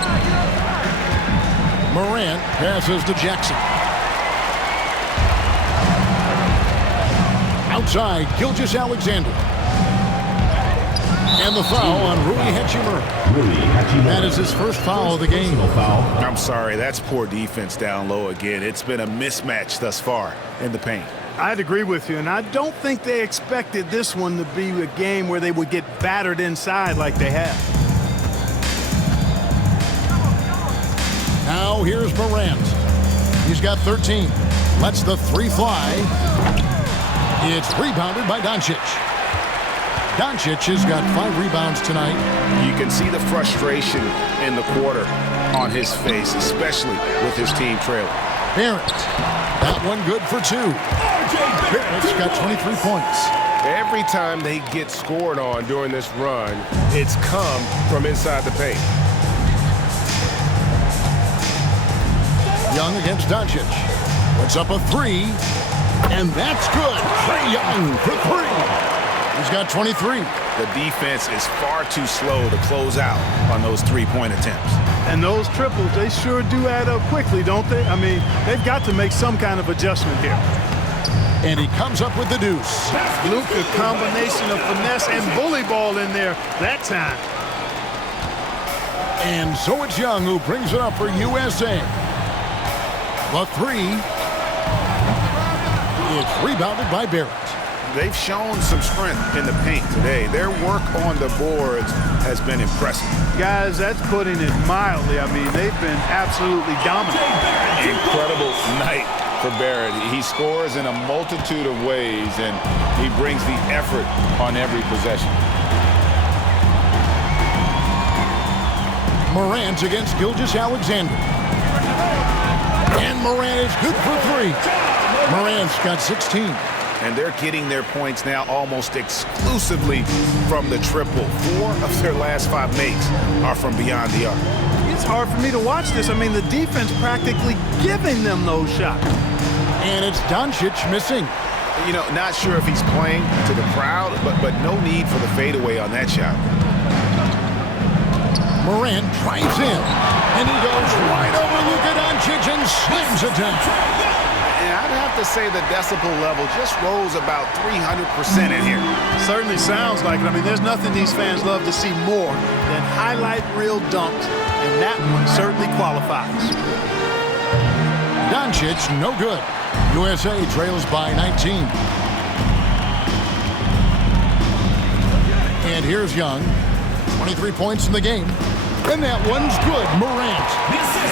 Morant passes to Jackson. Outside, Gilgeous-Alexander. And the foul on Rui Hachimura. That is his first foul of the game. I'm sorry, that's poor defense down low again. It's been a mismatch thus far in the paint. I'd agree with you, and I don't think they expected this one to be a game where they would get battered inside like they have. Now So here's Morant. He's got 13. Lets the three fly. It's rebounded by Dončić. Dončić has got 5 rebounds tonight. You can see the frustration in the quarter on his face, especially with his team trailing. Barrett. That one good for 2. Barrett's got 23 points. Every time they get scored on during this run, it's come from inside the paint. Young against Dončić. Puts up a 3. And that's good. Trae Young for 3. He's got 23. The defense is far too slow to close out on those three-point attempts. And those triples, they sure do add up quickly, don't they? I mean, they've got to make some kind of adjustment here. And he comes up with the deuce. Luka, combination of finesse and bully ball in there that time. And so it's Young who brings it up for USA. The 3. It's rebounded by Barrett. They've shown some strength in the paint today. Their work on the boards has been impressive. Guys, that's putting it mildly. I mean, they've been absolutely dominant. Incredible night for Barrett. He scores in a multitude of ways, and he brings the effort on every possession. Morant against Gilgeous-Alexander. And Morant is good for 3. Morant's got 16. And they're getting their points now almost exclusively from the triple. 4 of their last 5 makes are from beyond the arc. It's hard for me to watch this. I mean, the defense practically giving them those shots. And it's Dončić missing. You know, not sure if he's playing to the crowd, but no need for the fadeaway on that shot. Morant drives in. And he goes right over Luka Dončić and slams it down. And I'd have to say the decibel level just rose about 300% in here. Certainly sounds like it. I mean, there's nothing these fans love to see more than highlight reel dunks, and that one certainly qualifies. Dončić, no good. USA trails by 19. And here's Young. 23 points in the game. And that one's good. Morant.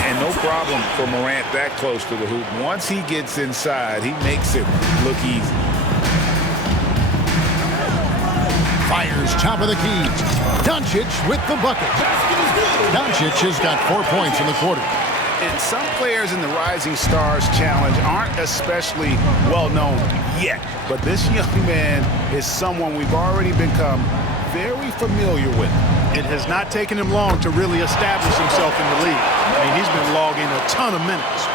And no problem for Morant that close to the hoop. Once he gets inside, he makes it look easy. Fires top of the key. Dončić with the bucket. Dončić has got 4 points in the quarter. And some players in the Rising Stars Challenge aren't especially well known yet. But this young man is someone we've already become very familiar with. It has not taken him long to really establish himself in the league. I mean, he's been logging a ton of minutes.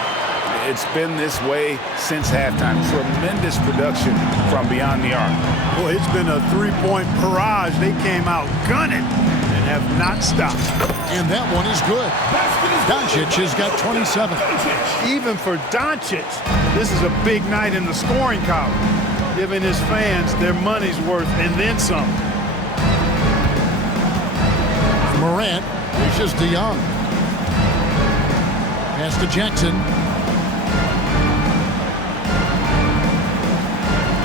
It's been this way since halftime. Tremendous production from beyond the arc. Boy, it's been a three-point barrage. They came out gunning and have not stopped. And that one is good. Dončić has got 27. Even for Dončić, this is a big night in the scoring column, giving his fans their money's worth and then some. Morant pushes to Young. Pass to Jackson.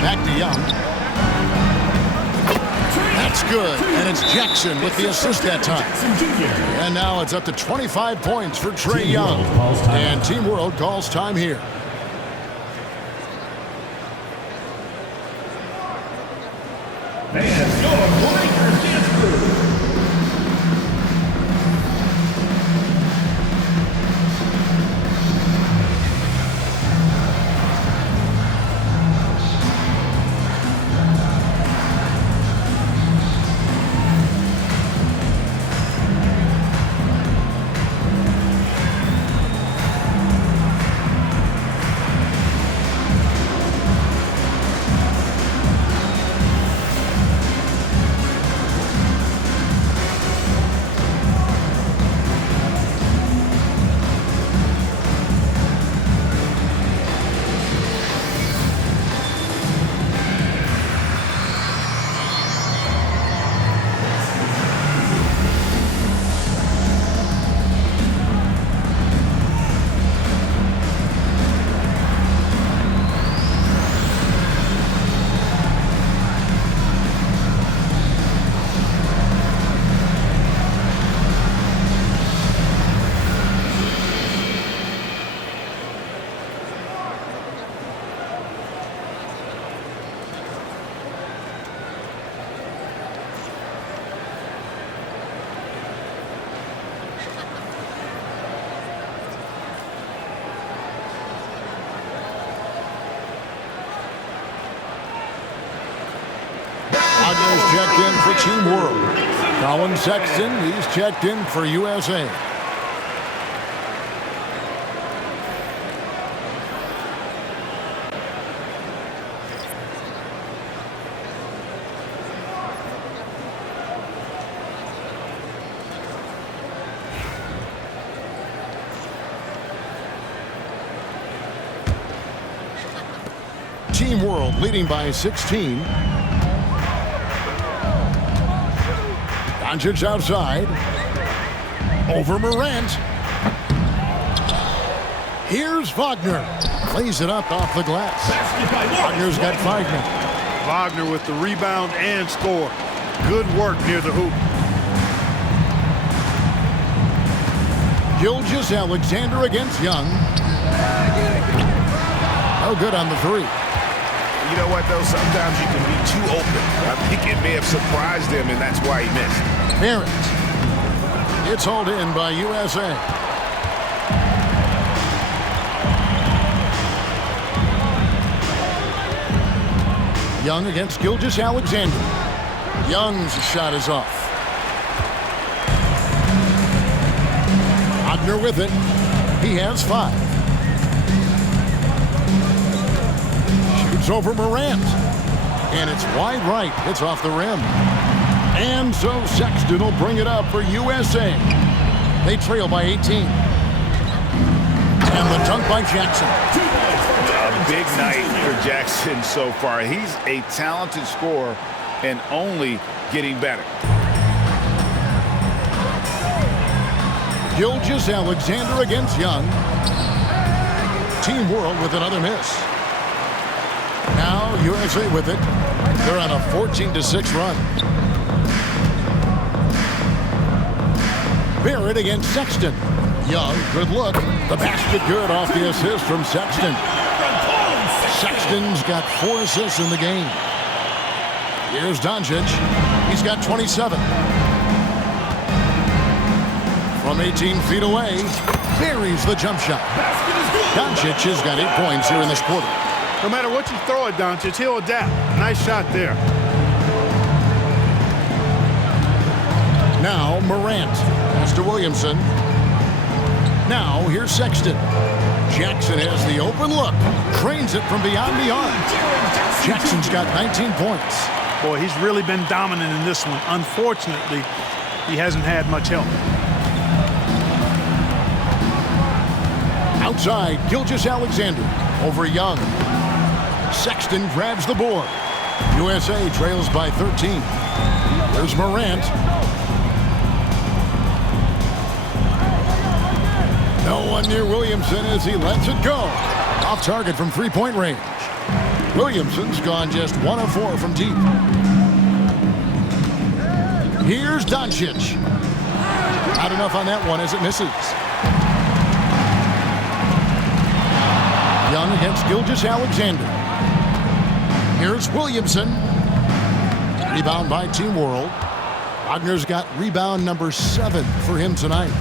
Back to Young. That's good. And it's Jackson with the assist that time. And now it's up to 25 points for Trae Young. And Team World calls time here. And your Lakers dance crew. Wagner's checked in for Team World. Colin Sexton, he's checked in for USA. Team World leading by 16. Dončić outside. Over Morant. Here's Wagner. Plays it up off the glass. Wagner's got Wagner. Wagner with the rebound and score. Good work near the hoop. Gilgeous-Alexander against Young. No good on the three. You know what, though? Sometimes you can be too open. I think it may have surprised him, and that's why he missed. Barrett. It's hauled in by USA. Young against Gilgeous-Alexander. Young's shot is off. Wagner with it. He has 5. Shoots over Morant. And it's wide right. It's off the rim. And so Sexton will bring it up for USA. They trail by 18. And the dunk by Jackson. A big night for Jackson so far. He's a talented scorer and only getting better. Gilgeous-Alexander against Young. Team World with another miss. Now USA with it. They're on a 14-6 run. Barrett against Sexton. Young, good look. The basket good off the assist from Sexton. Sexton's got 4 assists in the game. Here's Dončić. He's got 27. From 18 feet away, buries the jump shot. Dončić has got 8 points here in this quarter. No matter what you throw at Dončić, he'll adapt. Nice shot there. Now Morant. Pass to Williamson. Now here's Sexton. Jackson has the open look. Trains it from beyond the arc. Jackson's got 19 points. Boy, he's really been dominant in this one. Unfortunately, he hasn't had much help. Outside, Gilgeous-Alexander over Young. Sexton grabs the board. USA trails by 13. There's Morant. No one near Williamson as he lets it go. Off target from three-point range. Williamson's gone just 1 of 4 from deep. Here's Dončić. Not enough on that one as it misses. Young against Gilgeous-Alexander. Here's Williamson. Rebound by Team World. Wagner's got rebound number 7 for him tonight.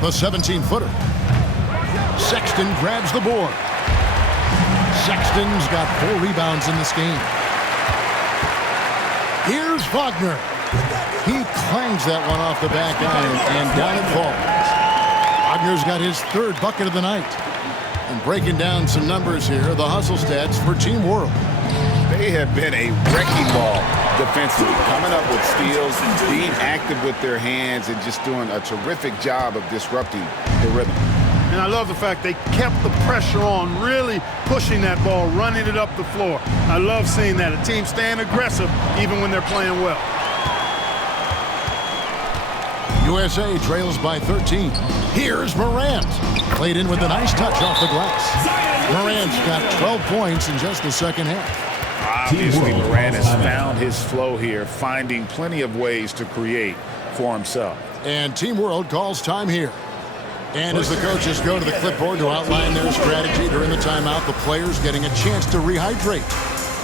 The 17-footer. Sexton grabs the board. Sexton's got 4 rebounds in this game. Here's Wagner. He clangs that one off the back iron, and down it falls. Wagner's got his 3rd bucket of the night. And breaking down some numbers here, the hustle stats for Team World. They have been a wrecking ball defensively, coming up with steals, being active with their hands, and just doing a terrific job of disrupting the rhythm. And I love the fact they kept the pressure on, really pushing that ball, running it up the floor. I love seeing that. A team staying aggressive even when they're playing well. USA trails by 13. Here's Morant. Played in with a nice touch off the glass. Morant's got 12 points in just the second half. Obviously, Morant has found his flow here, finding plenty of ways to create for himself. And Team World calls time here. And as the coaches go to the clipboard to outline their strategy during the timeout, the players getting a chance to rehydrate.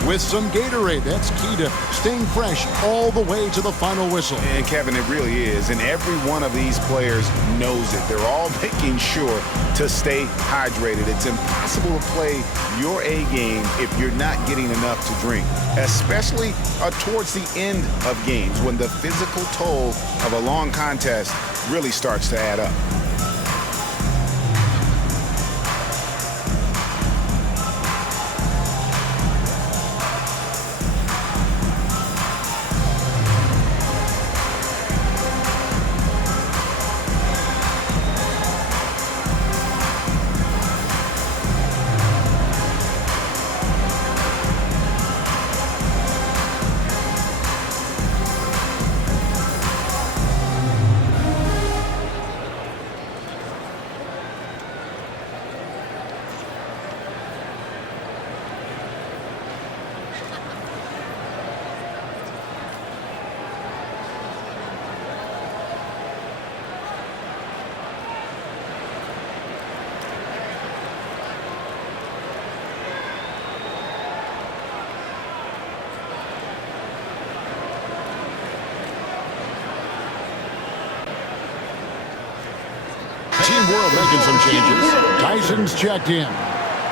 with some Gatorade. That's key to staying fresh all the way to the final whistle. And Kevin, it really is. And every one of these players knows it. They're all making sure to stay hydrated. It's impossible to play your A game if you're not getting enough to drink, especially towards the end of games when the physical toll of a long contest really starts to add up. Team World making some changes. Tyson's checked in.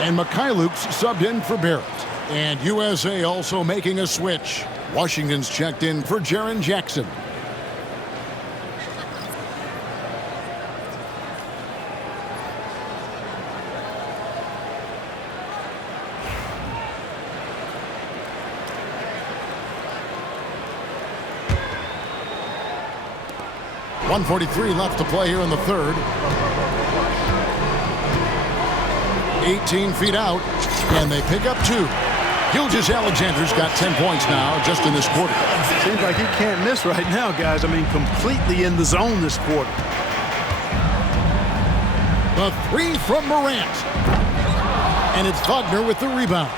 And Mikhailuk's subbed in for Barrett. And USA also making a switch. Washington's checked in for Jaren Jackson. .143 left to play here in the third. 18 feet out, and they pick up 2. Gilgeous-Alexander's got 10 points now just in this quarter. Seems like he can't miss right now, guys. I mean, completely in the zone this quarter. The 3 from Morant. And it's Wagner with the rebound.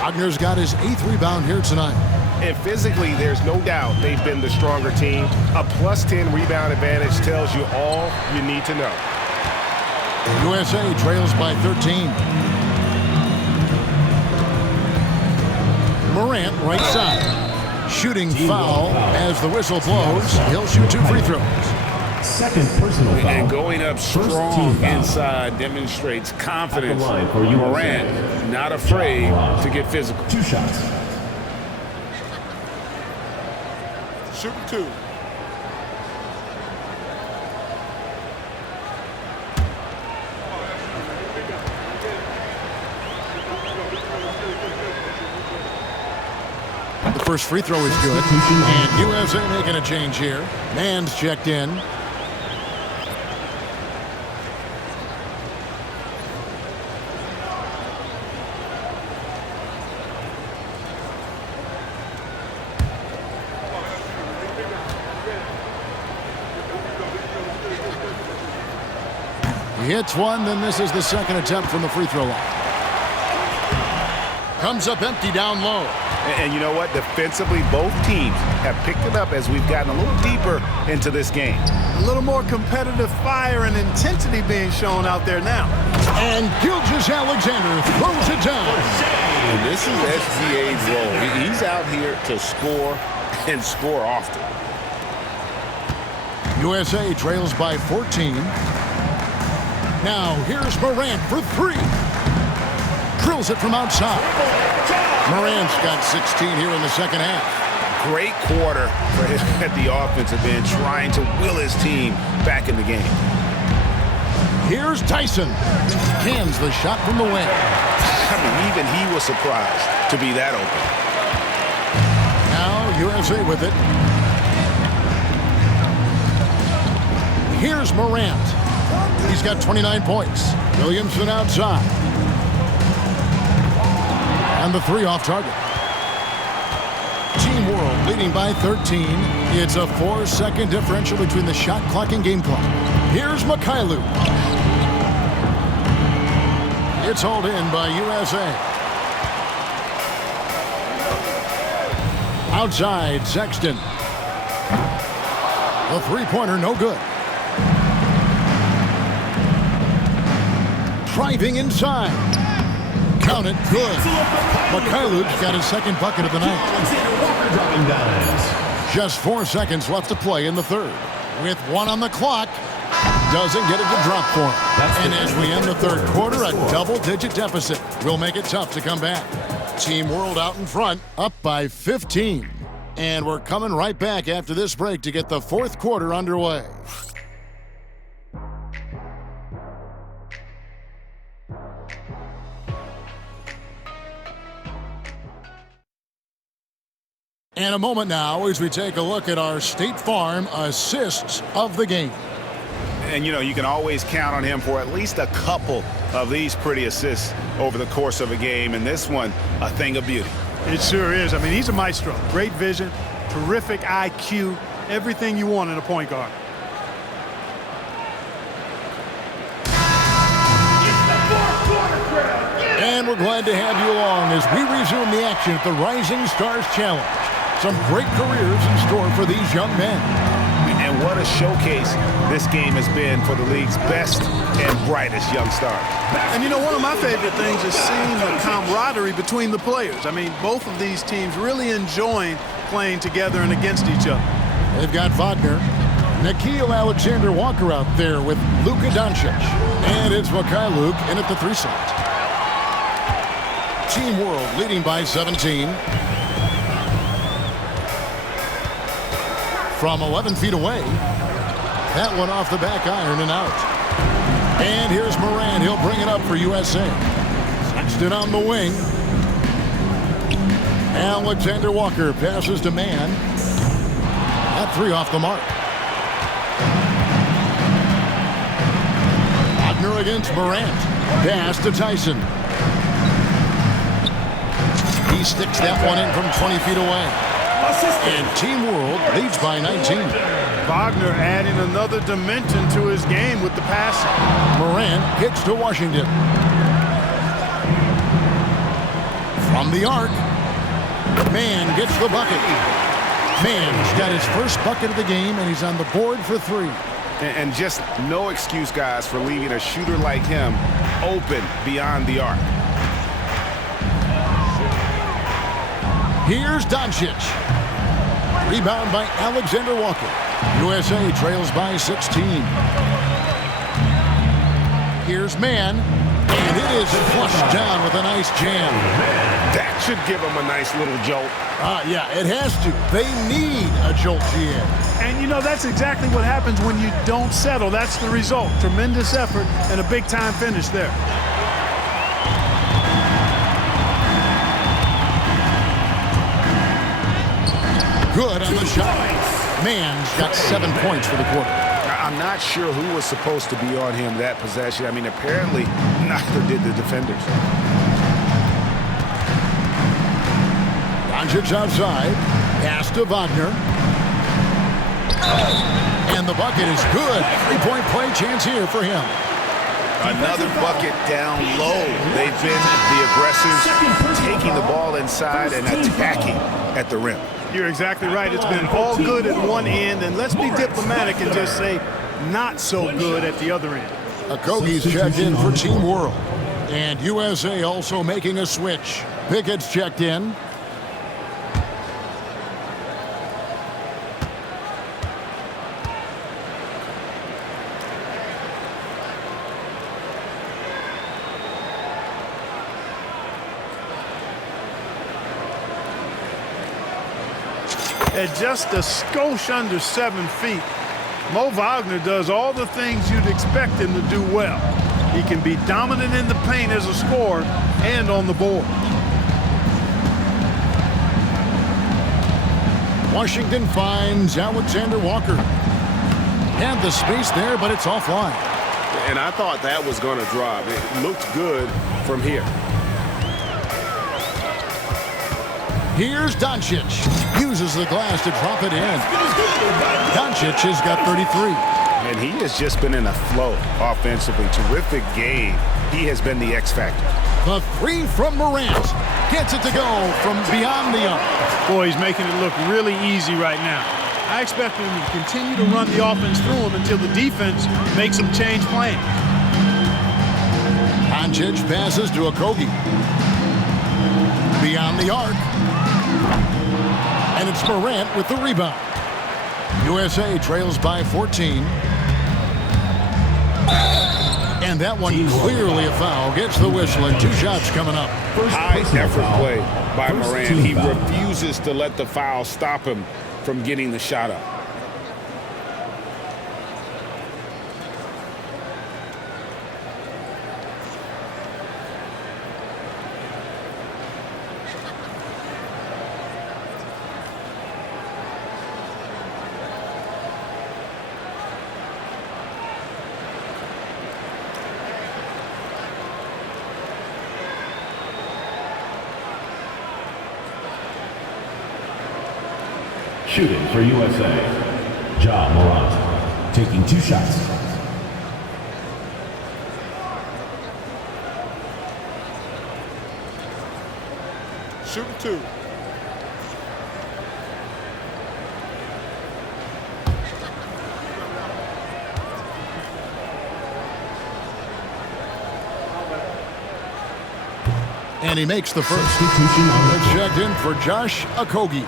Wagner's got his 8th rebound here tonight. And physically, there's no doubt they've been the stronger team. A +10 rebound advantage tells you all you need to know. USA trails by 13. Morant right side. Shooting foul as the whistle blows. He'll shoot 2 free throws. Second personal foul. And going up strong inside demonstrates confidence. Morant not afraid to get physical. 2 shots. Shooting 2. The first free throw is good. And USA making a change here. Mann's checked in. He hits one, then this is the second attempt from the free throw line. Comes up empty down low. And you know what? Defensively, both teams have picked it up as we've gotten a little deeper into this game. A little more competitive fire and intensity being shown out there now. And Gilgeous-Alexander throws it down. And this is SGA's role. He's out here to score and score often. USA trails by 14. Now here's Morant for 3. Drills it from outside. Morant's got 16 here in the second half. Great quarter for him at the offensive end, trying to will his team back in the game. Here's Tyson. Cans the shot from the wing. I mean, even he was surprised to be that open. Now USA with it. Here's Morant. He's got 29 points. Williamson outside. And the 3 off target. Team World leading by 13. It's a 4-second differential between the shot clock and game clock. Here's Mikhailuk. It's hauled in by USA. Outside, Sexton. The 3-pointer, no good. Driving inside. Count it. Good. Mikhailuk's got his second bucket of the night. Just 4 seconds left to play in the third. With 1 on the clock, doesn't get it to drop for him. And as we end the third quarter, a double-digit deficit will make it tough to come back. Team World out in front, up by 15. And we're coming right back after this break to get the fourth quarter underway. And a moment now as we take a look at our State Farm assists of the game. And, you know, you can always count on him for at least a couple of these pretty assists over the course of a game. And this one, a thing of beauty. It sure is. I mean, he's a maestro. Great vision, terrific IQ, everything you want in a point guard. And we're glad to have you along as we resume the action at the Rising Stars Challenge. Some great careers in store for these young men. And what a showcase this game has been for the league's best and brightest young stars. And you know, one of my favorite things is seeing the camaraderie between the players. I mean, both of these teams really enjoying playing together and against each other. They've got Wagner, Nickeil Alexander-Walker out there with Luka Dončić. And it's Mikhailuk in at the 3 slot. Team World leading by 17. From 11 feet away. That one off the back iron and out. And here's Moran. He'll bring it up for USA. Sexton on the wing. Alexander Walker passes to Mann. That 3 off the mark. Wagner against Morant. Pass to Tyson. He sticks that one in from 20 feet away. And Team World leads by 19. Wagner adding another dimension to his game with the passing. Morant kicks to Washington. From the arc, Mann gets the bucket. Mann's got his first bucket of the game, and he's on the board for 3. And just no excuse, guys, for leaving a shooter like him open beyond the arc. Here's Dončić. Rebound by Alexander Walker. USA trails by 16. Here's Mann. And it is flushed down with a nice jam. That should give him a nice little jolt. Yeah, it has to. They need a jolt GM. And, you know, that's exactly what happens when you don't settle. That's the result. Tremendous effort and a big-time finish there. Good on the shot. Mann's got 7 points for the quarter. I'm not sure who was supposed to be on him that possession. I mean, apparently neither did the defenders. Dončić outside. Pass to Wagner. And the bucket is good. 3-point play chance here for him. Another bucket down low. They've been the aggressors, taking the ball inside and attacking at the rim. You're exactly right. It's been all good at one end, and let's be diplomatic and just say not so good at the other end. Okogie's checked in for Team World. And USA also making a switch. Pickett's checked in. At just a skosh under 7 feet, Mo Wagner does all the things you'd expect him to do well. He can be dominant in the paint as a scorer and on the board. Washington finds Alexander Walker. Had the space there, but it's offline. And I thought that was going to drop. It looked good from here. Here's Dončić. Uses the glass to drop it in. Dončić has got 33. And he has just been in a flow offensively. Terrific game. He has been the X factor. The 3 from Morant. Gets it to go from beyond the arc. Boy, he's making it look really easy right now. I expect him to continue to run the offense through him until the defense makes him change plans. Dončić passes to Okogie. Beyond the arc. And it's Morant with the rebound. USA trails by 14. And that one clearly a foul. Gets the whistle and 2 shots coming up. High effort play by Morant. He refuses to let the foul stop him from getting the shot up. Shooting for USA, Ja Morant, taking 2 shots. Shooting 2. And he makes the first. Substitution on the court. Checked in for Josh Okogie.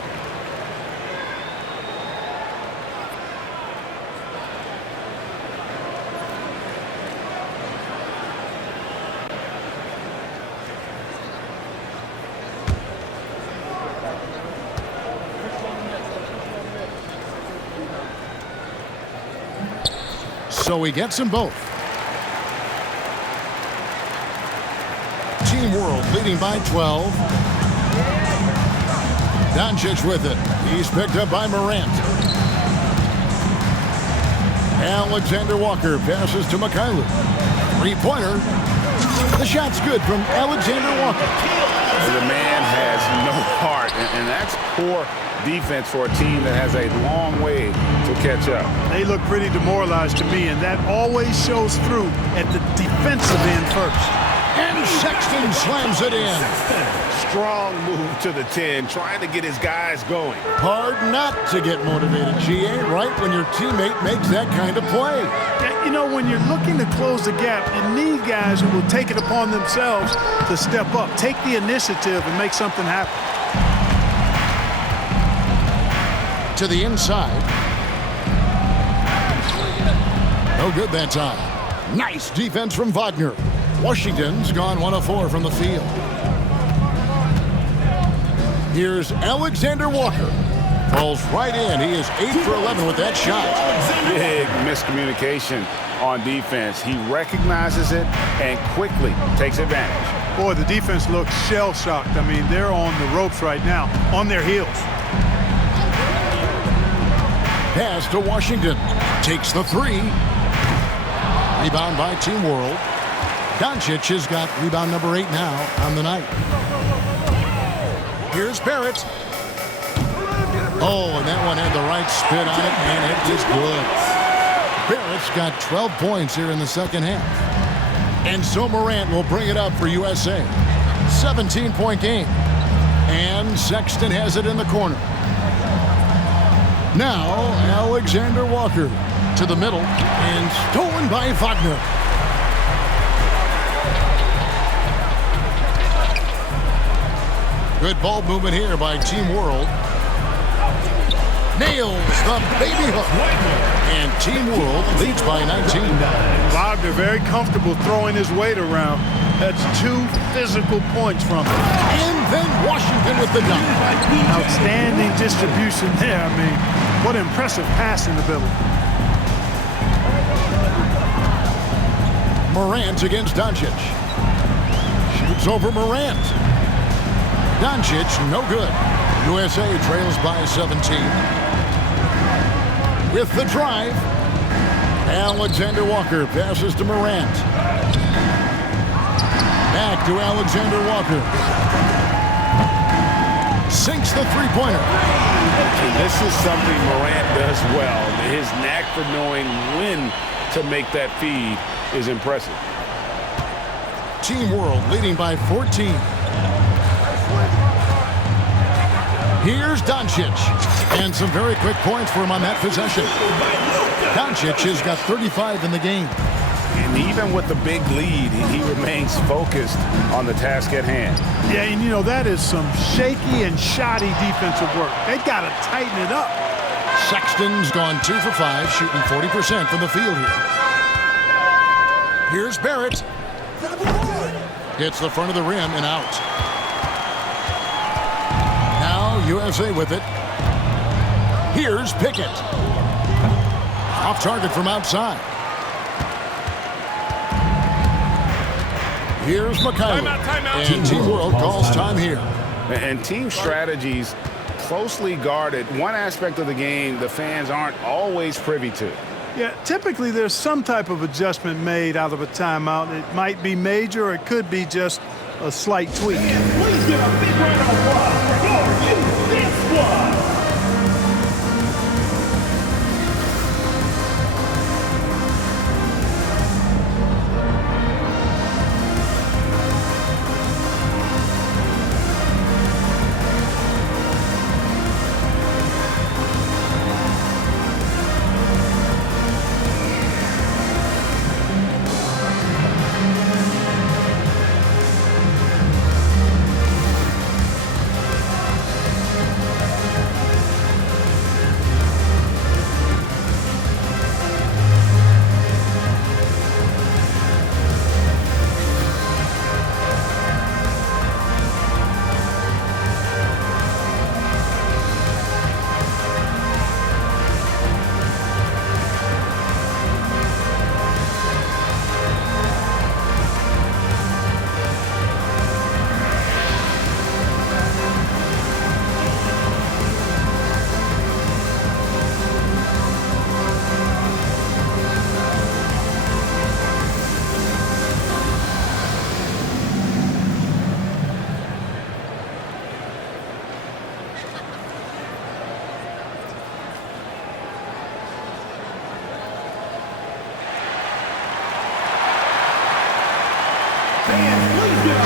So he gets them both. Team World leading by 12. Dončić with it. He's picked up by Morant. Alexander Walker passes to Mikhailuk. 3-pointer. The shot's good from Alexander Walker. The man has no heart, and that's poor defense for a team that has a long way to catch up. They look pretty demoralized to me, and that always shows through at the defensive end first. And Sexton slams it in. Strong move to the 10, trying to get his guys going. Hard not to get motivated, GA, right when your teammate makes that kind of play. You know, when you're looking to close the gap, you need guys who will take it upon themselves to step up, take the initiative, and make something happen. To the inside. No good that time. Nice defense from Wagner. Washington's gone 1 of 4 from the field. Here's Alexander Walker. Falls right in. He is 8 for 11 with that shot. Big miscommunication on defense. He recognizes it and quickly takes advantage. Boy, the defense looks shell-shocked. I mean, they're on the ropes right now, on their heels. Pass to Washington. Takes the 3. Rebound by Team World. Dončić has got rebound number 8 now on the night. Here's Barrett. Oh, and that one had the right spin on it, and it is good. Barrett's got 12 points here in the second half. And so Morant will bring it up for USA. 17-point game. And Sexton has it in the corner. Now, Alexander Walker to the middle and stolen by Wagner. Good ball movement here by Team World. Nails the baby hook. And Team World leads by 19. Wagner very comfortable throwing his weight around. That's 2 physical points from him. And then Washington with the dunk. Outstanding distribution there. I mean, what impressive passing ability. Morant against Dončić. Shoots over Morant. Dončić, no good. USA trails by 17. With the drive, Alexander Walker passes to Morant. Back to Alexander Walker. Sinks the 3-pointer. This is something Morant does well. His knack for knowing when to make that feed is impressive. Team World leading by 14. Here's Dončić. And some very quick points for him on that possession. Dončić has got 35 in the game. And And even with the big lead, he remains focused on the task at hand. Yeah, and you know, that is some shaky and shoddy defensive work. They got to tighten it up. Sexton's gone 2 for 5, shooting 40% from the field here. Here's Barrett. Hits the front of the rim and out. Now USA with it. Here's Pickett. Off target from outside. Here's McKinley. Timeout. And Team World calls time here. And team strategies closely guarded. One aspect of the game the fans aren't always privy to. Yeah, typically there's some type of adjustment made out of a timeout. It might be major or it could be just a slight tweak. Please give a big round of applause for your Youth Squad.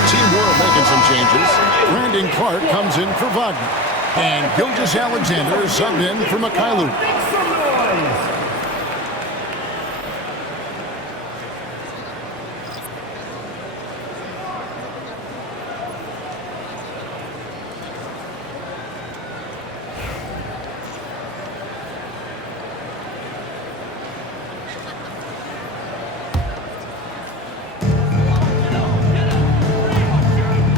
Team World making some changes. Brandon Clark comes in for Wagner. And Gilgeous Alexander is subbed in for Mikhailuk.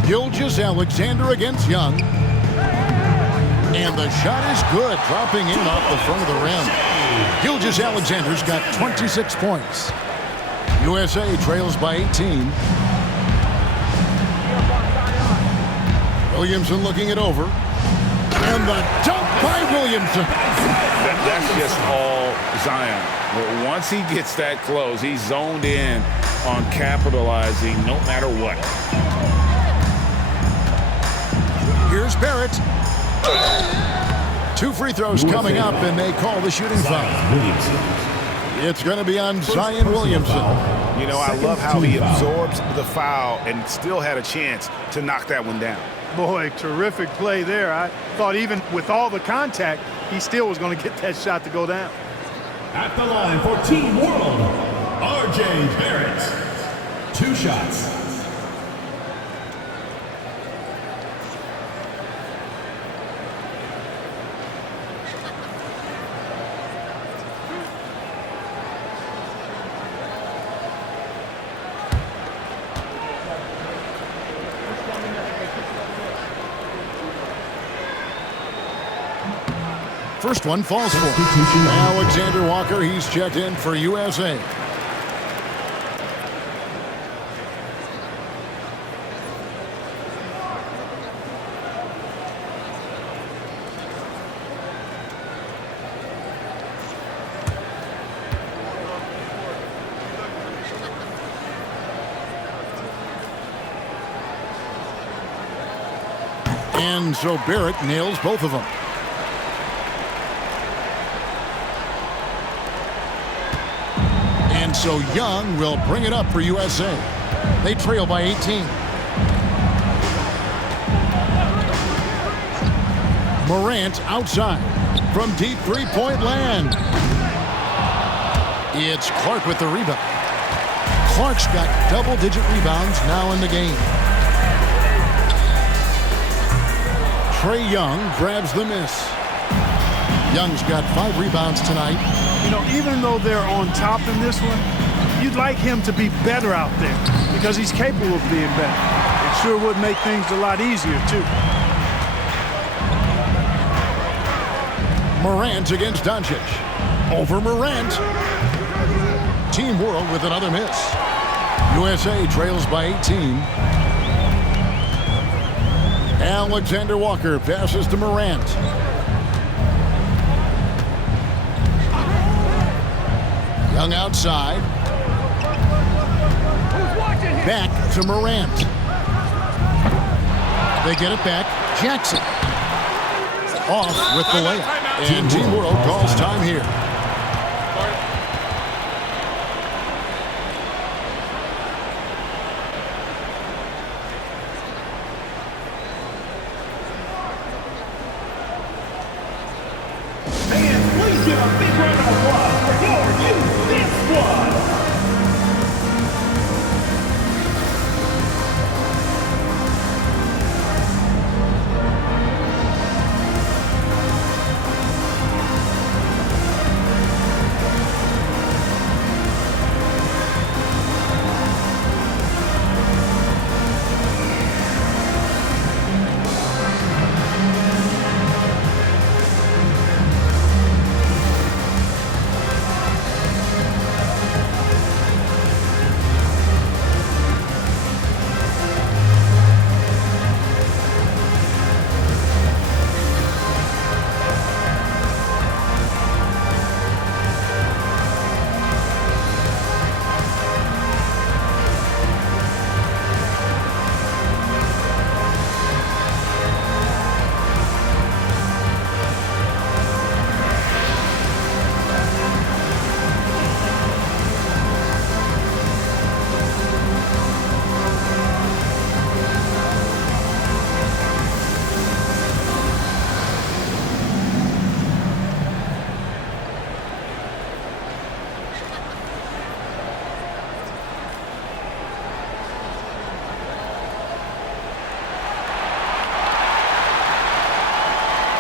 Gilgeous Alexander against Young. And the shot is good, dropping in off the front of the rim. Gilgeous Alexander's got 26 points. USA trails by 18. Williamson looking it over. And the dunk by Williamson. That's just all Zion. But once he gets that close, he's zoned in on capitalizing no matter what. Here's Barrett. 2 free throws coming up, and they call the shooting foul. It's going to be on Zion Williamson. You know, I love how he absorbs the foul and still had a chance to knock that one down. Boy, terrific play there. I thought even with all the contact, he still was going to get that shot to go down. At the line for Team World, R.J. Barrett. 2 shots. First one falls for Alexander Walker. He's checked in for USA. And so Barrett nails both of them. And so Young will bring it up for USA. They trail by 18. Morant outside from deep three-point land. It's Clark with the rebound. Clark's got double-digit rebounds now in the game. Trae Young grabs the miss. Young's got 5 rebounds tonight. You know, even though they're on top in this one, you'd like him to be better out there because he's capable of being better. It sure would make things a lot easier, too. Morant against Dončić. Over Morant. Team World with another miss. USA trails by 18. Alexander Walker passes to Morant. Young outside. Back to Morant. They get it back. Jackson. Off with the layup. And Team World calls time here. Please give a big round of applause for your youth dance squad.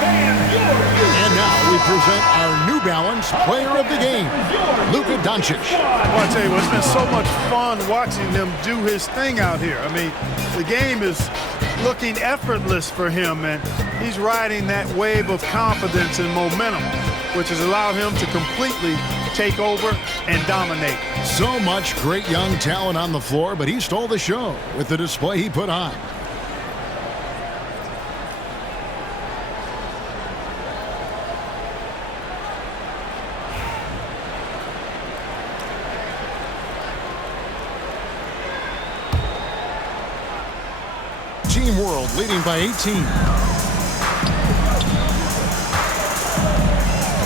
And now we present our New Balance Player of the Game, Luka Dončić. Well, I tell you what, it's been so much fun watching him do his thing out here. I mean, the game is looking effortless for him, and he's riding that wave of confidence and momentum, which has allowed him to completely take over and dominate. So much great young talent on the floor, but he stole the show with the display he put on. Team World leading by 18.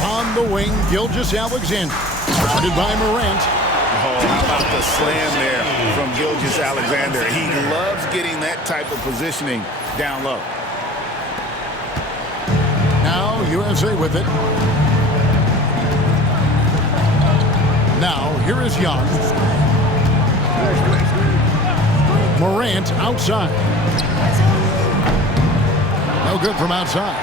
On the wing, Gilgeous-Alexander. Guarded by Morant. Oh, how about the slam there from Gilgeous-Alexander? He loves getting that type of positioning down low. Now USA with it. Now here is Young. Morant outside. No good from outside.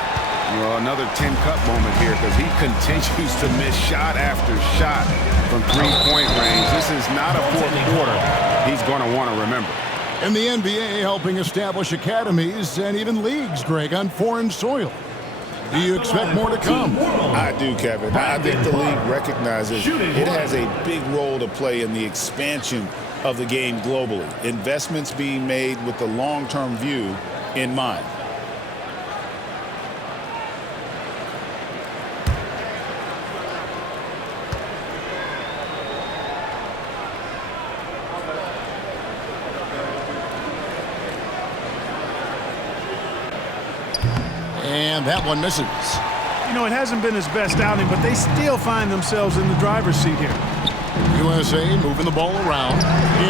Well, another 10-cup moment here because he continues to miss shot after shot from three-point range. This is not a fourth quarter he's going to want to remember. In the NBA, helping establish academies and even leagues, Greg, on foreign soil. Do you expect more to come? I do, Kevin. I think the league recognizes it has a big role to play in the expansion of the game globally. Investments being made with the long-term view in mind. And that one misses. You know, it hasn't been his best outing, but they still find themselves in the driver's seat here. USA moving the ball around.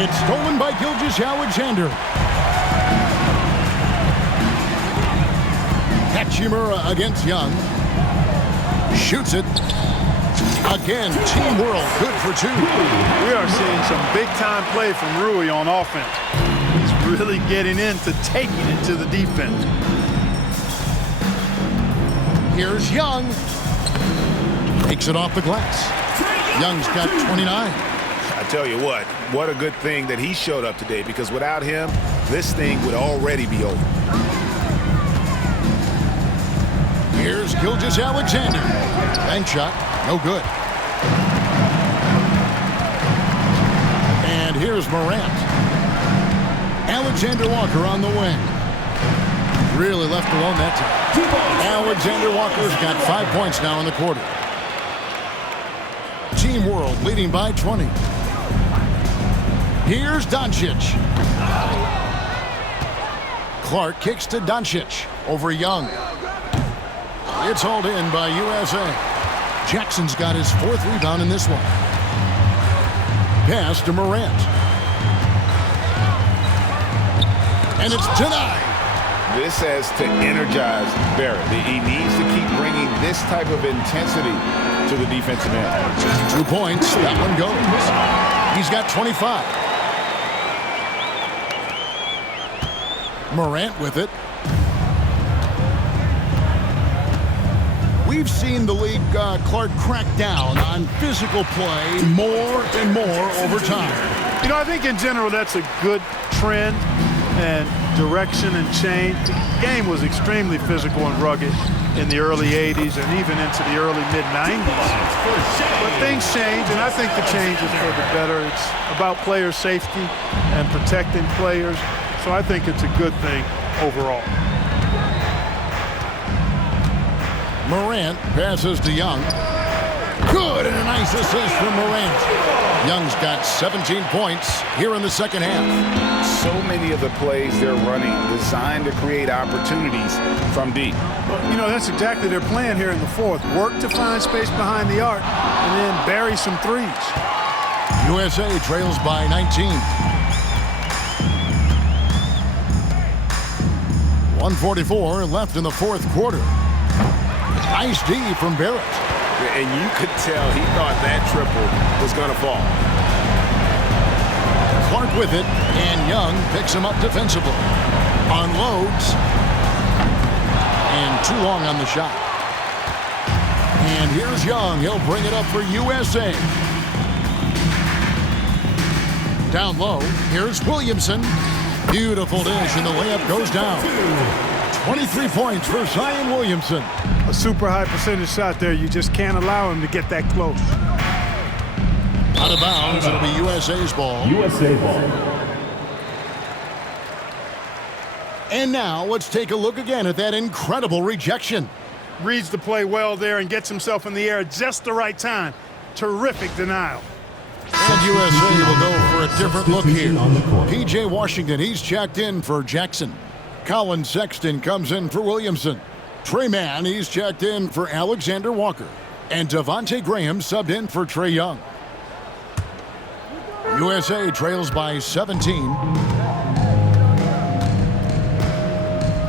It's stolen by Gilgeous-Alexander. Hachimura against Young. Shoots it. Again, Team World good for 2. We are seeing some big-time play from Rui on offense. He's really getting into taking it to the defense. Here's Young. Takes it off the glass. Young's got 29. I tell you what a good thing that he showed up today, because without him, this thing would already be over. Here's Gilgeous-Alexander. Bank shot, no good. And here's Morant. Alexander Walker on the wing. Really left alone that time. Alexander Walker's got 5 points now in the quarter. Team World leading by 20. Here's Dončić. Clark kicks to Dončić over Young. It's hauled in by USA. Jackson's got his 4th rebound in this one. Pass to Morant. And it's denied. This has to energize Barrett. He needs to keep bringing this type of intensity to the defensive end. 2 points. That one goes. He's got 25. Morant with it. We've seen the league, Clark, crack down on physical play more and more over time. You know, I think in general that's a good trend and direction and change. The game was extremely physical and rugged in the early 80s and even into the early mid-90s. But things change, and I think the change is for the better. It's about player safety and protecting players. So I think it's a good thing overall. Morant passes to Young. Good, and a nice assist from Morant. Young's got 17 points here in the second half. So many of the plays they're running designed to create opportunities from deep. Well, you know, that's exactly their plan here in the 4th. Work to find space behind the arc and then bury some threes. USA trails by 19. 1:44 left in the 4th quarter. Nice D from Barrett. And you could tell he thought that triple was going to fall. Clark with it, and Young picks him up defensively. Unloads. And too long on the shot. And here's Young. He'll bring it up for USA. Down low, here's Williamson. Beautiful dish, and the layup goes down. 23 points for Zion Williamson. A super high percentage shot there. You just can't allow him to get that close. Out of bounds, it'll be USA's ball. USA ball. And now let's take a look again at that incredible rejection. Reads the play well there and gets himself in the air at just the right time. Terrific denial. And USA will go for a different look here. P.J. Washington, he's checked in for Jackson. Colin Sexton comes in for Williamson. Trey Mann, he's checked in for Alexander Walker. And Devontae Graham subbed in for Trae Young. USA trails by 17.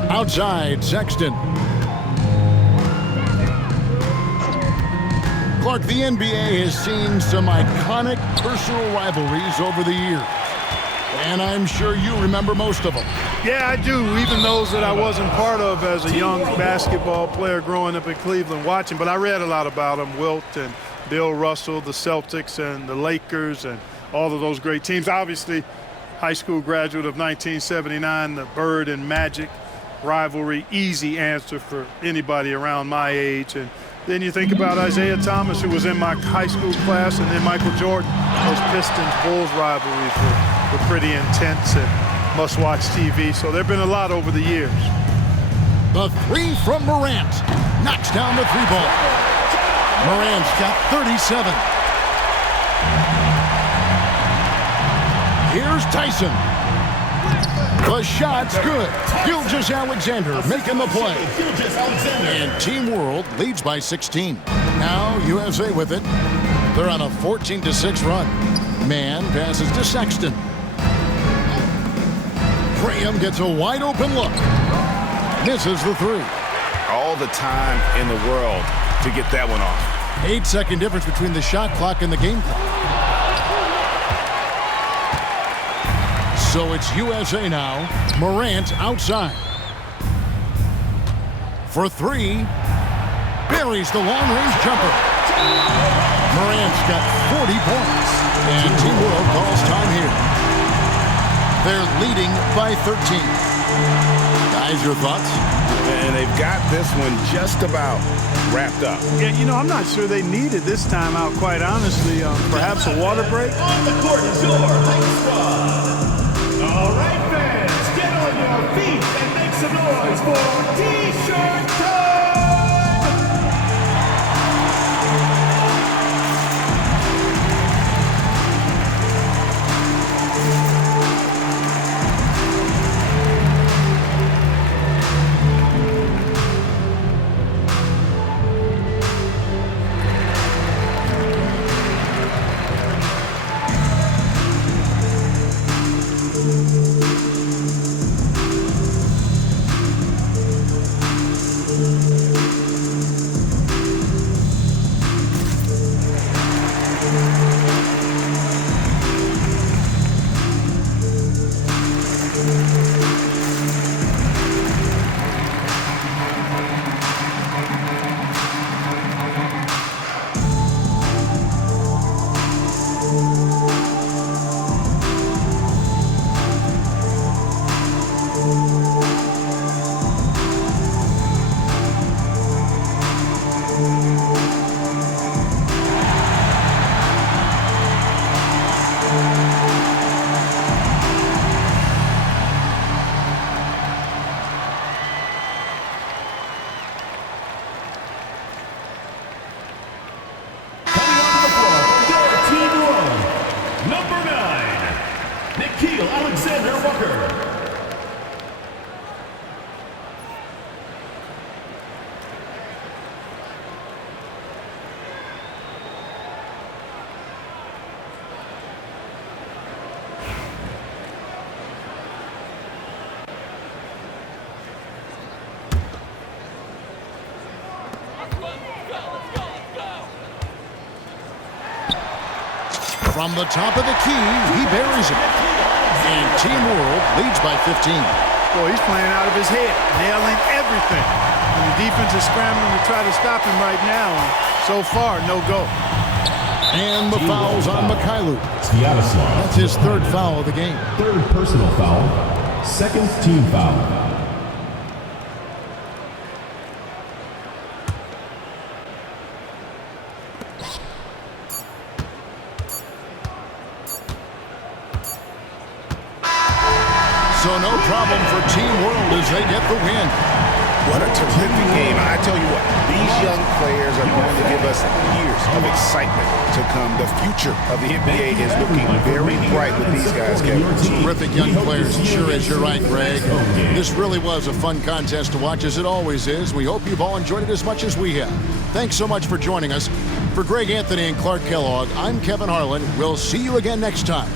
Outside, Sexton. Clark, the NBA has seen some iconic personal rivalries over the years. And I'm sure you remember most of them. Yeah, I do, even those that I wasn't part of as a young basketball player growing up in Cleveland watching. But I read a lot about them, Wilt and Bill Russell, the Celtics and the Lakers and all of those great teams. Obviously, high school graduate of 1979, the Bird and Magic rivalry, easy answer for anybody around my age. And then you think about Isaiah Thomas, who was in my high school class, and then Michael Jordan. Those Pistons-Bulls rivalries were pretty intense and must-watch TV. So there have been a lot over the years. The three from Morant. Knocks down the three ball. Morant's got 37. Here's Tyson. The shot's good. Gilgeous-Alexander making the play. And Team World leads by 16. Now USA with it. They're on a 14-6 run. Mann passes to Sexton. Graham gets a wide-open look. Misses the three. All the time in the world to get that one off. 8-second difference between the shot clock and the game clock. So it's USA now. Morant outside. For three. Buries the long-range jumper. Morant's got 40 points. And Team World calls time here. They're leading by 13. Guys, your thoughts? And they've got this one just about wrapped up. Yeah, you know, I'm not sure they needed this timeout, quite honestly. Perhaps a water break? On the court is your Hype Squad. All right, fans, get on your feet and make some noise for T-shirt time! From the top of the key, he buries it. And Team World leads by 15. Boy, he's playing out of his head, nailing everything. And the defense is scrambling to try to stop him right now. And so far, no go. And the foul's on Mikhailu. That's his third foul of the game. Third personal foul. Second team foul. So no problem for Team World as they get the win. What a terrific game. I tell you what, these young players are going to give us years of excitement to come. The future of the NBA is looking very bright with these guys, Kevin. Terrific young players. Sure is. You're right, Greg. This really was a fun contest to watch, as it always is. We hope you've all enjoyed it as much as we have. Thanks so much for joining us. For Greg Anthony and Clark Kellogg, I'm Kevin Harlan. We'll see you again next time.